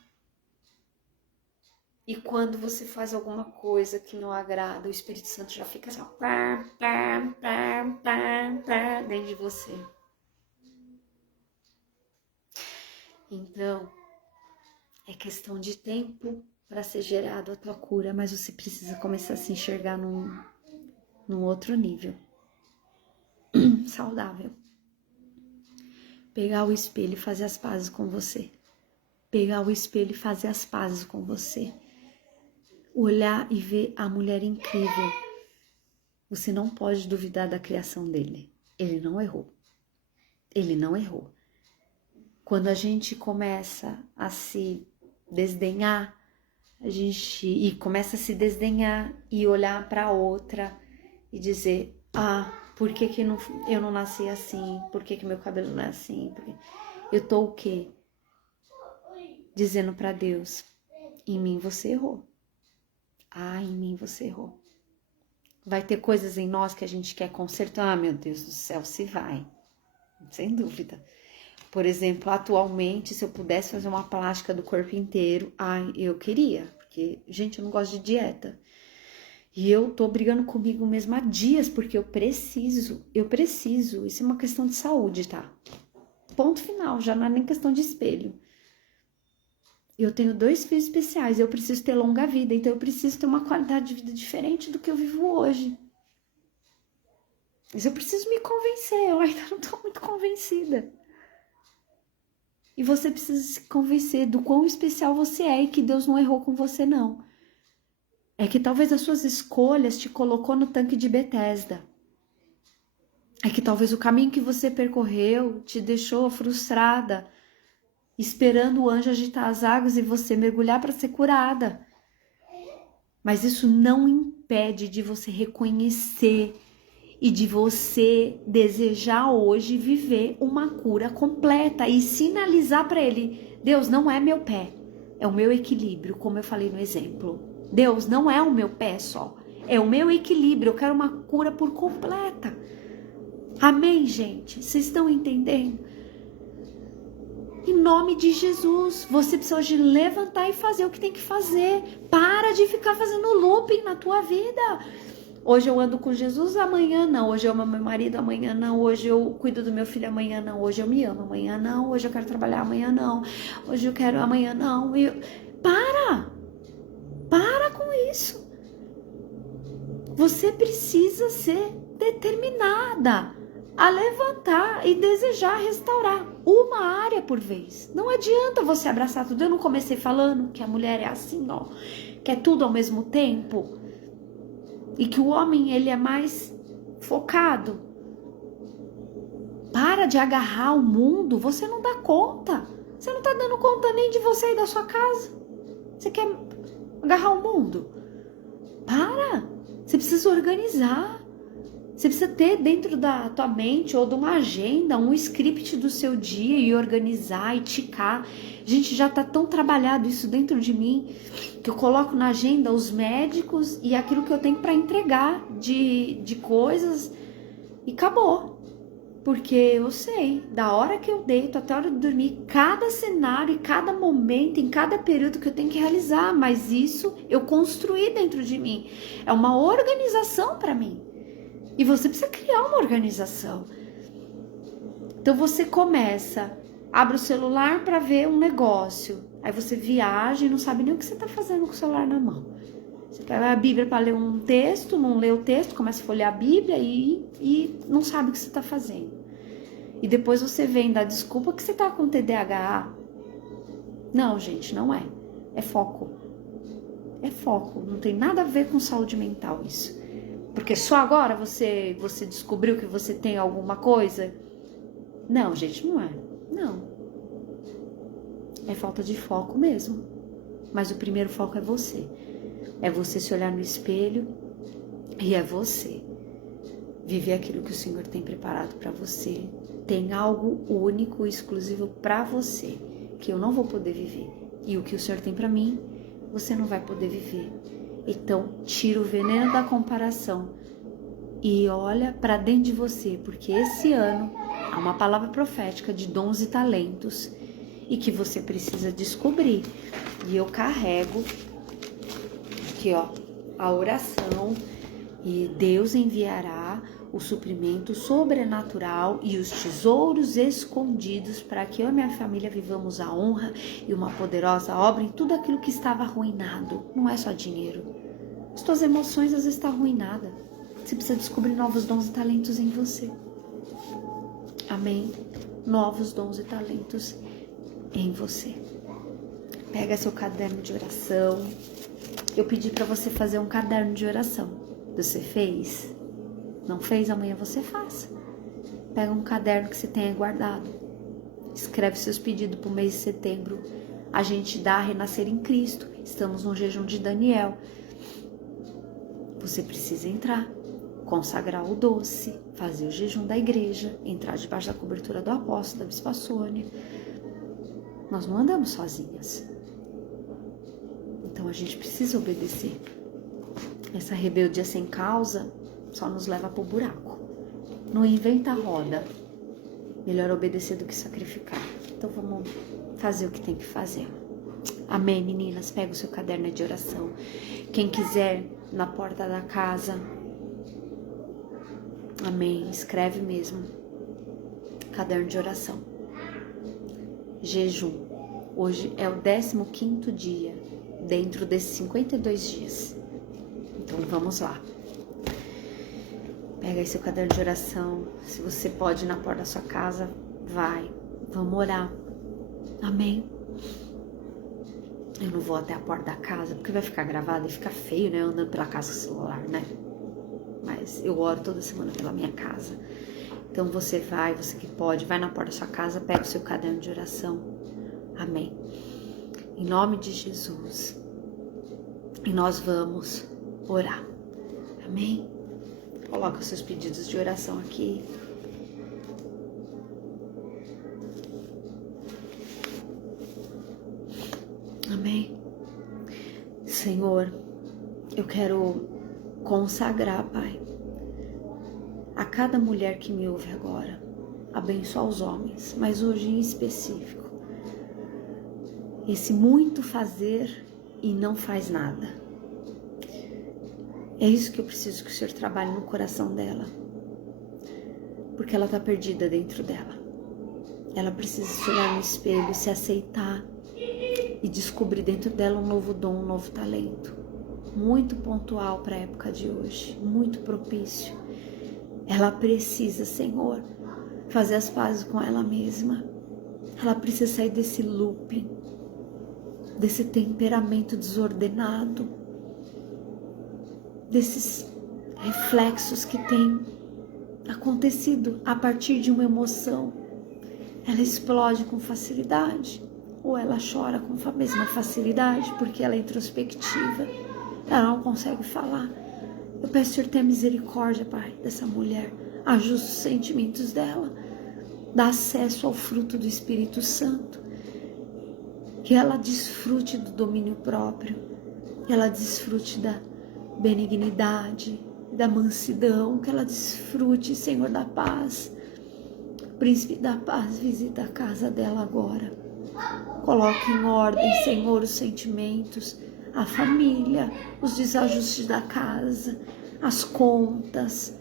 E quando você faz alguma coisa que não agrada, o Espírito Santo já fica assim, ó, dentro de você. Então, é questão de tempo para ser gerado a tua cura, mas você precisa começar a se enxergar num outro nível. Saudável. Pegar o espelho e fazer as pazes com você. Pegar o espelho e fazer as pazes com você. Olhar e ver a mulher incrível. Você não pode duvidar da criação dele. Ele não errou. ele não errou. Quando a gente começa a se desdenhar, e começa a se desdenhar e olhar para outra e dizer, por que eu não nasci assim? Por que meu cabelo não é assim? Eu tô o quê? Dizendo para Deus, em mim você errou. Em mim você errou. Vai ter coisas em nós que a gente quer consertar, meu Deus do céu, se vai. Sem dúvida. Por exemplo, atualmente, se eu pudesse fazer uma plástica do corpo inteiro, eu queria. Porque, gente, eu não gosto de dieta. E eu tô brigando comigo mesma há dias, porque eu preciso. Isso é uma questão de saúde, tá? Ponto final, já não é nem questão de espelho. Eu tenho 2 filhos especiais, eu preciso ter longa vida, então eu preciso ter uma qualidade de vida diferente do que eu vivo hoje. Mas eu preciso me convencer, eu ainda não tô muito convencida. E você precisa se convencer do quão especial você é e que Deus não errou com você, não. É que talvez as suas escolhas te colocou no tanque de Betesda. É que talvez o caminho que você percorreu te deixou frustrada, esperando o anjo agitar as águas e você mergulhar para ser curada. Mas isso não impede de você reconhecer e de você desejar hoje viver uma cura completa e sinalizar para ele, Deus, não é meu pé, é o meu equilíbrio, como eu falei no exemplo. Deus, não é o meu pé só, é o meu equilíbrio, eu quero uma cura por completa. Amém, gente? Vocês estão entendendo? Em nome de Jesus, você precisa hoje levantar e fazer o que tem que fazer. Para de ficar fazendo looping na tua vida. Hoje eu ando com Jesus, amanhã não. Hoje eu amo meu marido, amanhã não. Hoje eu cuido do meu filho, amanhã não. Hoje eu me amo, amanhã não. Hoje eu quero trabalhar, amanhã não. Hoje eu quero, amanhã não. Para com isso. Você precisa ser determinada a levantar e desejar restaurar uma área por vez. Não adianta você abraçar tudo. Eu não comecei falando que a mulher é assim, ó, que é tudo ao mesmo tempo e que o homem ele é mais focado. Para de agarrar o mundo, você não dá conta. Você não tá dando conta nem de você e da sua casa. Você quer agarrar o mundo? Para! Você precisa organizar. Você precisa ter dentro da tua mente ou de uma agenda, um script do seu dia e organizar e ticar. Gente, já tá tão trabalhado isso dentro de mim que eu coloco na agenda os médicos e aquilo que eu tenho para entregar de coisas e acabou. Porque eu sei, da hora que eu deito até a hora de dormir, cada cenário e cada momento, em cada período que eu tenho que realizar, mas isso eu construí dentro de mim. É uma organização para mim. E você precisa criar uma organização. Então você começa, abre o celular para ver um negócio. Aí você viaja e não sabe nem o que você está fazendo com o celular na mão. Você pega a Bíblia para ler um texto, não lê o texto, começa a folhear a Bíblia e não sabe o que você está fazendo. E depois você vem dar desculpa que você está com TDAH. Não, gente, não é. É foco. É foco. Não tem nada a ver com saúde mental isso. Porque só agora você descobriu que você tem alguma coisa? Não, gente, não é. Não. É falta de foco mesmo. Mas o primeiro foco é você. É você se olhar no espelho e é você viver aquilo que o Senhor tem preparado para você. Tem algo único, exclusivo para você, que eu não vou poder viver. E o que o Senhor tem para mim, você não vai poder viver. Então, tira o veneno da comparação e olha para dentro de você, porque esse ano há uma palavra profética de dons e talentos e que você precisa descobrir. E eu carrego aqui, ó, a oração e Deus enviará o suprimento sobrenatural e os tesouros escondidos para que eu e minha família vivamos a honra e uma poderosa obra em tudo aquilo que estava arruinado. Não é só dinheiro. As tuas emoções às vezes estão arruinadas. Você precisa descobrir novos dons e talentos em você. Amém? Novos dons e talentos em você. Pega seu caderno de oração. Eu pedi para você fazer um caderno de oração. Você fez? Não fez? Amanhã você faça. Pega um caderno que você tenha guardado. Escreve seus pedidos para o mês de setembro. A gente dá a renascer em Cristo. Estamos no jejum de Daniel. Você precisa entrar, consagrar o doce, fazer o jejum da igreja, entrar debaixo da cobertura do apóstolo, da bispa Sônia. Nós não andamos sozinhas. Então a gente precisa obedecer. Essa rebeldia sem causa só nos leva para o buraco. Não inventa roda. Melhor obedecer do que sacrificar. Então vamos fazer o que tem que fazer. Amém, meninas? Pega o seu caderno de oração. Quem quiser, na porta da casa. Amém. Escreve mesmo. Caderno de oração. Jejum. Hoje é o 15º dia dentro desses 52 dias. Então vamos lá. Pega aí seu caderno de oração. Se você pode ir na porta da sua casa, vai. Vamos orar. Amém. Eu não vou até a porta da casa, porque vai ficar gravado e fica feio, né? Andando pela casa com o celular, né? Mas eu oro toda semana pela minha casa. Então você vai, você que pode, vai na porta da sua casa, pega o seu caderno de oração. Amém. Em nome de Jesus. E nós vamos orar. Amém. Coloca os seus pedidos de oração aqui. Amém. Senhor, eu quero consagrar, Pai, a cada mulher que me ouve agora. Abençoa os homens, mas hoje em específico. Esse muito fazer e não faz nada. É isso que eu preciso que o Senhor trabalhe no coração dela. Porque ela está perdida dentro dela. Ela precisa se olhar no espelho, se aceitar e descobrir dentro dela um novo dom, um novo talento. Muito pontual para a época de hoje. Muito propício. Ela precisa, Senhor, fazer as pazes com ela mesma. Ela precisa sair desse looping, desse temperamento desordenado, desses reflexos que têm acontecido a partir de uma emoção. Ela explode com facilidade, ou ela chora com a mesma facilidade, porque ela é introspectiva, ela não consegue falar. Eu peço, Senhor, tenha misericórdia, Pai, dessa mulher, ajusta os sentimentos dela, dá acesso ao fruto do Espírito Santo, que ela desfrute do domínio próprio, que ela desfrute da benignidade, da mansidão, que ela desfrute, Senhor, da paz. Príncipe da paz, visita a casa dela agora. Coloque em ordem, Senhor, os sentimentos, a família, os desajustes da casa, as contas.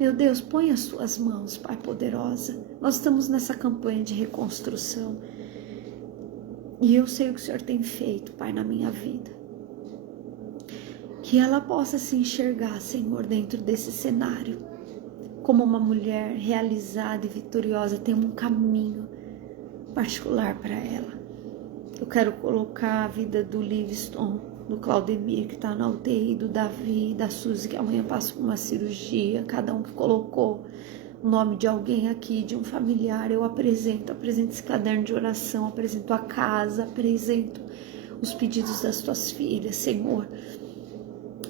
Meu Deus, põe as tuas mãos, Pai poderosa. Nós estamos nessa campanha de reconstrução. E eu sei o que o Senhor tem feito, Pai, na minha vida. Que ela possa se enxergar, Senhor, dentro desse cenário, como uma mulher realizada e vitoriosa, tem um caminho particular para ela. Eu quero colocar a vida do Livingston, do Claudemir, que está na UTI, do Davi, da Suzy, que amanhã passa por uma cirurgia, cada um que colocou o nome de alguém aqui, de um familiar, eu apresento esse caderno de oração, apresento a casa, apresento os pedidos das tuas filhas, Senhor.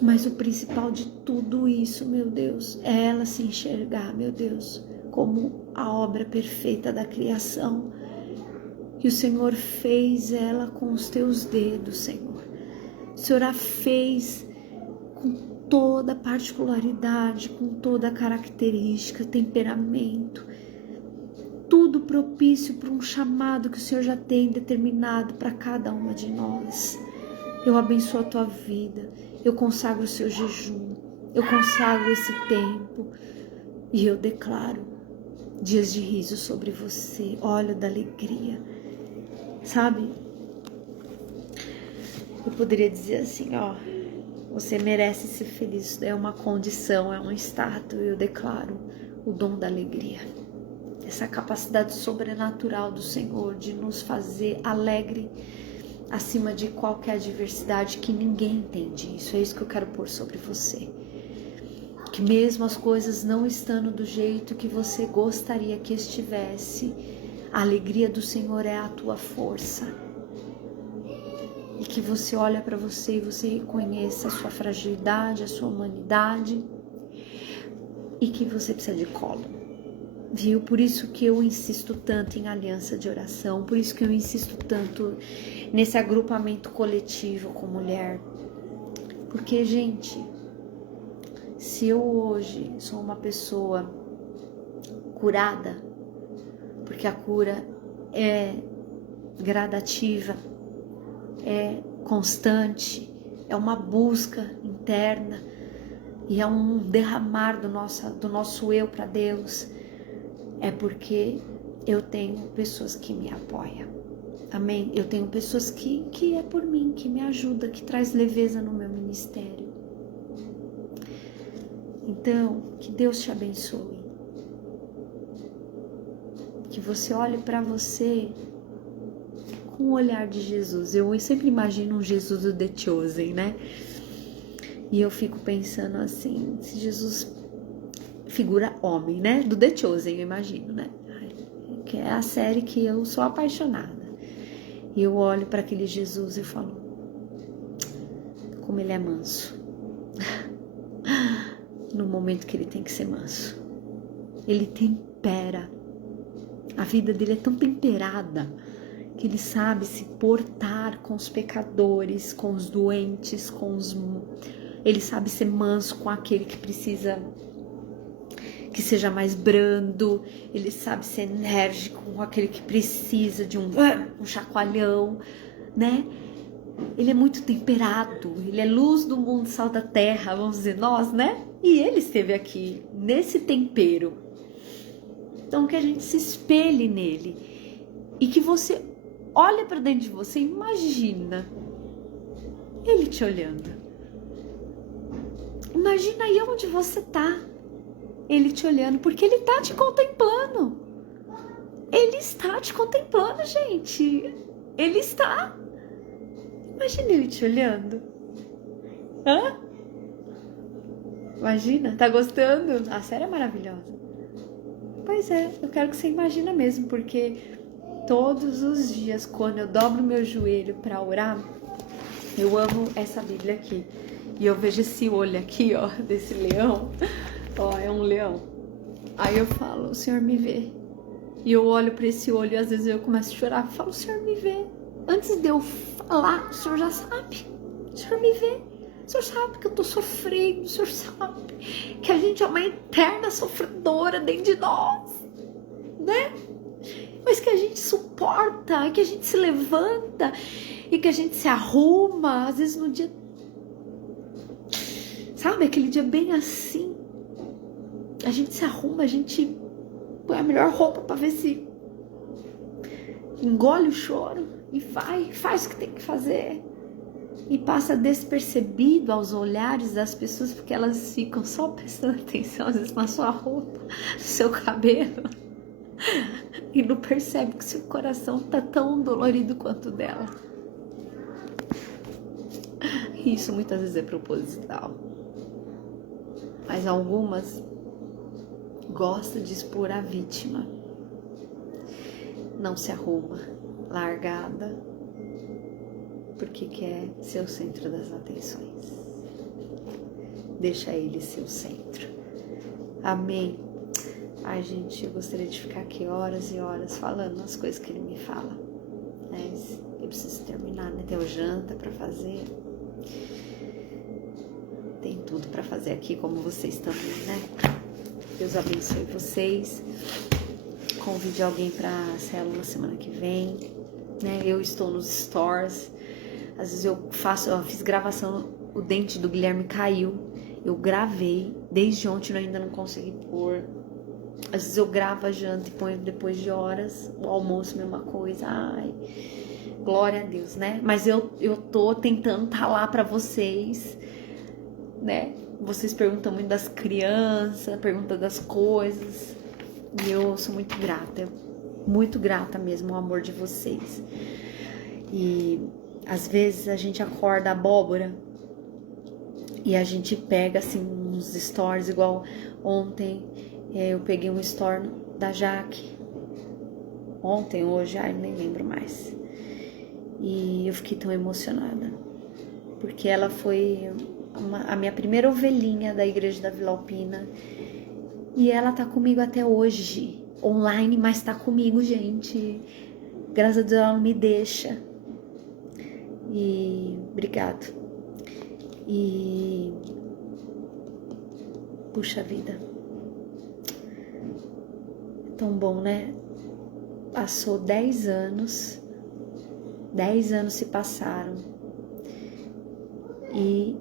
Mas o principal de tudo isso, meu Deus, é ela se enxergar, meu Deus, como a obra perfeita da criação, que o Senhor fez ela com os teus dedos, Senhor. O Senhor a fez com toda a particularidade, com toda a característica, temperamento, tudo propício para um chamado que o Senhor já tem determinado para cada uma de nós. Eu abençoo a tua vida, eu consagro o seu jejum, eu consagro esse tempo e eu declaro dias de riso sobre você, óleo da alegria, sabe? Eu poderia dizer assim, ó, você merece ser feliz, isso é uma condição, é um status, eu declaro o dom da alegria, essa capacidade sobrenatural do Senhor de nos fazer alegre, acima de qualquer adversidade, que ninguém entende isso. É isso que eu quero pôr sobre você. que mesmo as coisas não estando do jeito que você gostaria que estivesse, a alegria do Senhor é a tua força. E que você olha para você e você reconheça a sua fragilidade, a sua humanidade, e que você precisa de colo. Viu? Por isso que eu insisto tanto em aliança de oração, por isso que eu insisto tanto nesse agrupamento coletivo com mulher. Porque, gente, se eu hoje sou uma pessoa curada, porque a cura é gradativa, é constante, é uma busca interna e é um derramar do nosso eu para Deus, é porque eu tenho pessoas que me apoiam. Amém? Eu tenho pessoas que é por mim, que me ajuda, que traz leveza no meu ministério. Então, que Deus te abençoe. Que você olhe para você com o olhar de Jesus. Eu sempre imagino um Jesus do The Chosen, né? E eu fico pensando assim, se Jesus, figura homem, né? Do The Chosen, eu imagino, né? Que é a série que eu sou apaixonada. E eu olho para aquele Jesus e falo, como ele é manso. No momento que ele tem que ser manso. Ele tempera. A vida dele é tão temperada que ele sabe se portar com os pecadores, com os doentes, ele sabe ser manso com aquele que precisa que seja mais brando, ele sabe ser enérgico com aquele que precisa de um chacoalhão, né? Ele é muito temperado, ele é luz do mundo, sal da terra, vamos dizer nós, né? E ele esteve aqui nesse tempero. Então que a gente se espelhe nele e que você olhe para dentro de você e imagina ele te olhando. Imagina aí onde você tá, ele te olhando, porque ele tá te contemplando. Ele está te contemplando, gente. Ele está. Imagina ele te olhando. Hã? Imagina, tá gostando? A série é maravilhosa. Pois é, eu quero que você imagine mesmo, porque todos os dias, quando eu dobro meu joelho para orar, eu amo essa Bíblia aqui. E eu vejo esse olho aqui, ó, desse leão. Ó, é um leão. Aí eu falo, o Senhor me vê. E eu olho para esse olho e às vezes eu começo a chorar. Eu falo, o Senhor me vê. Antes de eu falar, o Senhor já sabe. O Senhor me vê. O Senhor sabe que eu tô sofrendo. O Senhor sabe que a gente é uma eterna sofredora dentro de nós, né? Mas que a gente suporta, que a gente se levanta e que a gente se arruma, às vezes no dia, sabe, aquele dia bem assim, a gente se arruma, a gente põe a melhor roupa para ver se engole o choro e faz o que tem que fazer e passa despercebido aos olhares das pessoas, porque elas ficam só prestando atenção às vezes na sua roupa, no seu cabelo, e não percebe que seu coração tá tão dolorido quanto o dela. E isso muitas vezes é proposital, mas algumas gostam de expor a vítima, não se arruma, largada, porque quer ser o centro das atenções. Deixa ele ser o centro. Amém. Ai, gente, eu gostaria de ficar aqui horas e horas falando as coisas que ele me fala. Mas eu preciso terminar, né? Tem o janta pra fazer. Tem tudo pra fazer aqui, como vocês também, né? Deus abençoe vocês. Convide alguém pra célula semana que vem, né? Eu estou nos stores. Às vezes eu fiz gravação, o dente do Guilherme caiu. Eu gravei, desde ontem eu ainda não consegui pôr. Às vezes eu gravo a janta e ponho depois de horas. O almoço, mesma coisa. Ai, glória a Deus, né? Mas eu tô tentando estar lá pra vocês, né? Vocês perguntam muito das crianças, perguntam das coisas. E eu sou muito grata mesmo ao amor de vocês. E às vezes a gente acorda abóbora E a gente pega assim uns stories, igual ontem eu peguei um story da Jaque. Ontem, hoje, nem lembro mais. E eu fiquei tão emocionada. Porque ela foi a minha primeira ovelhinha da igreja da Vila Alpina. E ela tá comigo até hoje. Online, mas tá comigo, gente. Graças a Deus ela não me deixa. E obrigado. E puxa vida. Tão bom, né? Passou 10 anos. 10 anos se passaram. E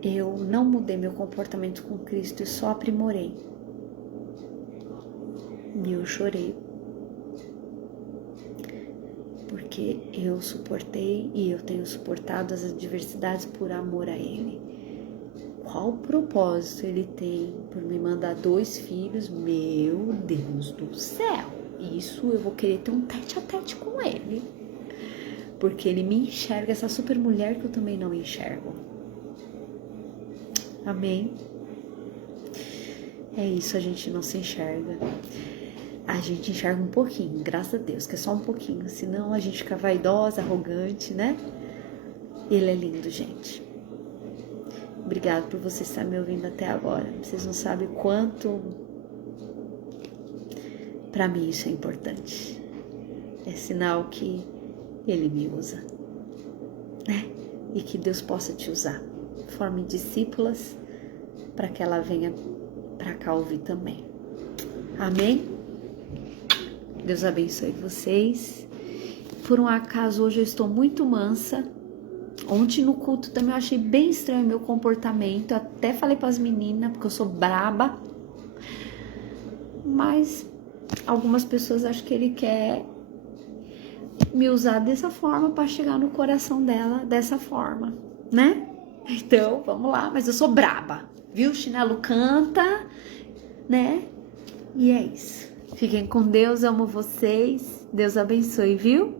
eu não mudei meu comportamento com Cristo, eu só aprimorei. E eu chorei. Porque eu suportei e eu tenho suportado as adversidades por amor a Ele. Qual propósito Ele tem por me mandar 2 filhos? Meu Deus do céu! Isso eu vou querer ter um tete a tete com Ele. Porque Ele me enxerga, essa super mulher que eu também não enxergo. Amém? É isso, a gente não se enxerga. A gente enxerga um pouquinho, graças a Deus, que é só um pouquinho. Senão a gente fica vaidosa, arrogante, né? Ele é lindo, gente. Obrigado por você estar me ouvindo até agora. Vocês não sabem quanto pra mim isso é importante. É sinal que Ele me usa, né? E que Deus possa te usar. Forme discípulas para que ela venha para cá ouvir também. Amém? Deus abençoe vocês. Por um acaso, hoje eu estou muito mansa. Ontem no culto também eu achei bem estranho o meu comportamento. Eu até falei para as meninas, porque eu sou braba. Mas algumas pessoas acham que Ele quer me usar dessa forma para chegar no coração dela dessa forma, né? Então, vamos lá. Mas eu sou braba, viu? O chinelo canta, né? E é isso. Fiquem com Deus, amo vocês. Deus abençoe, viu?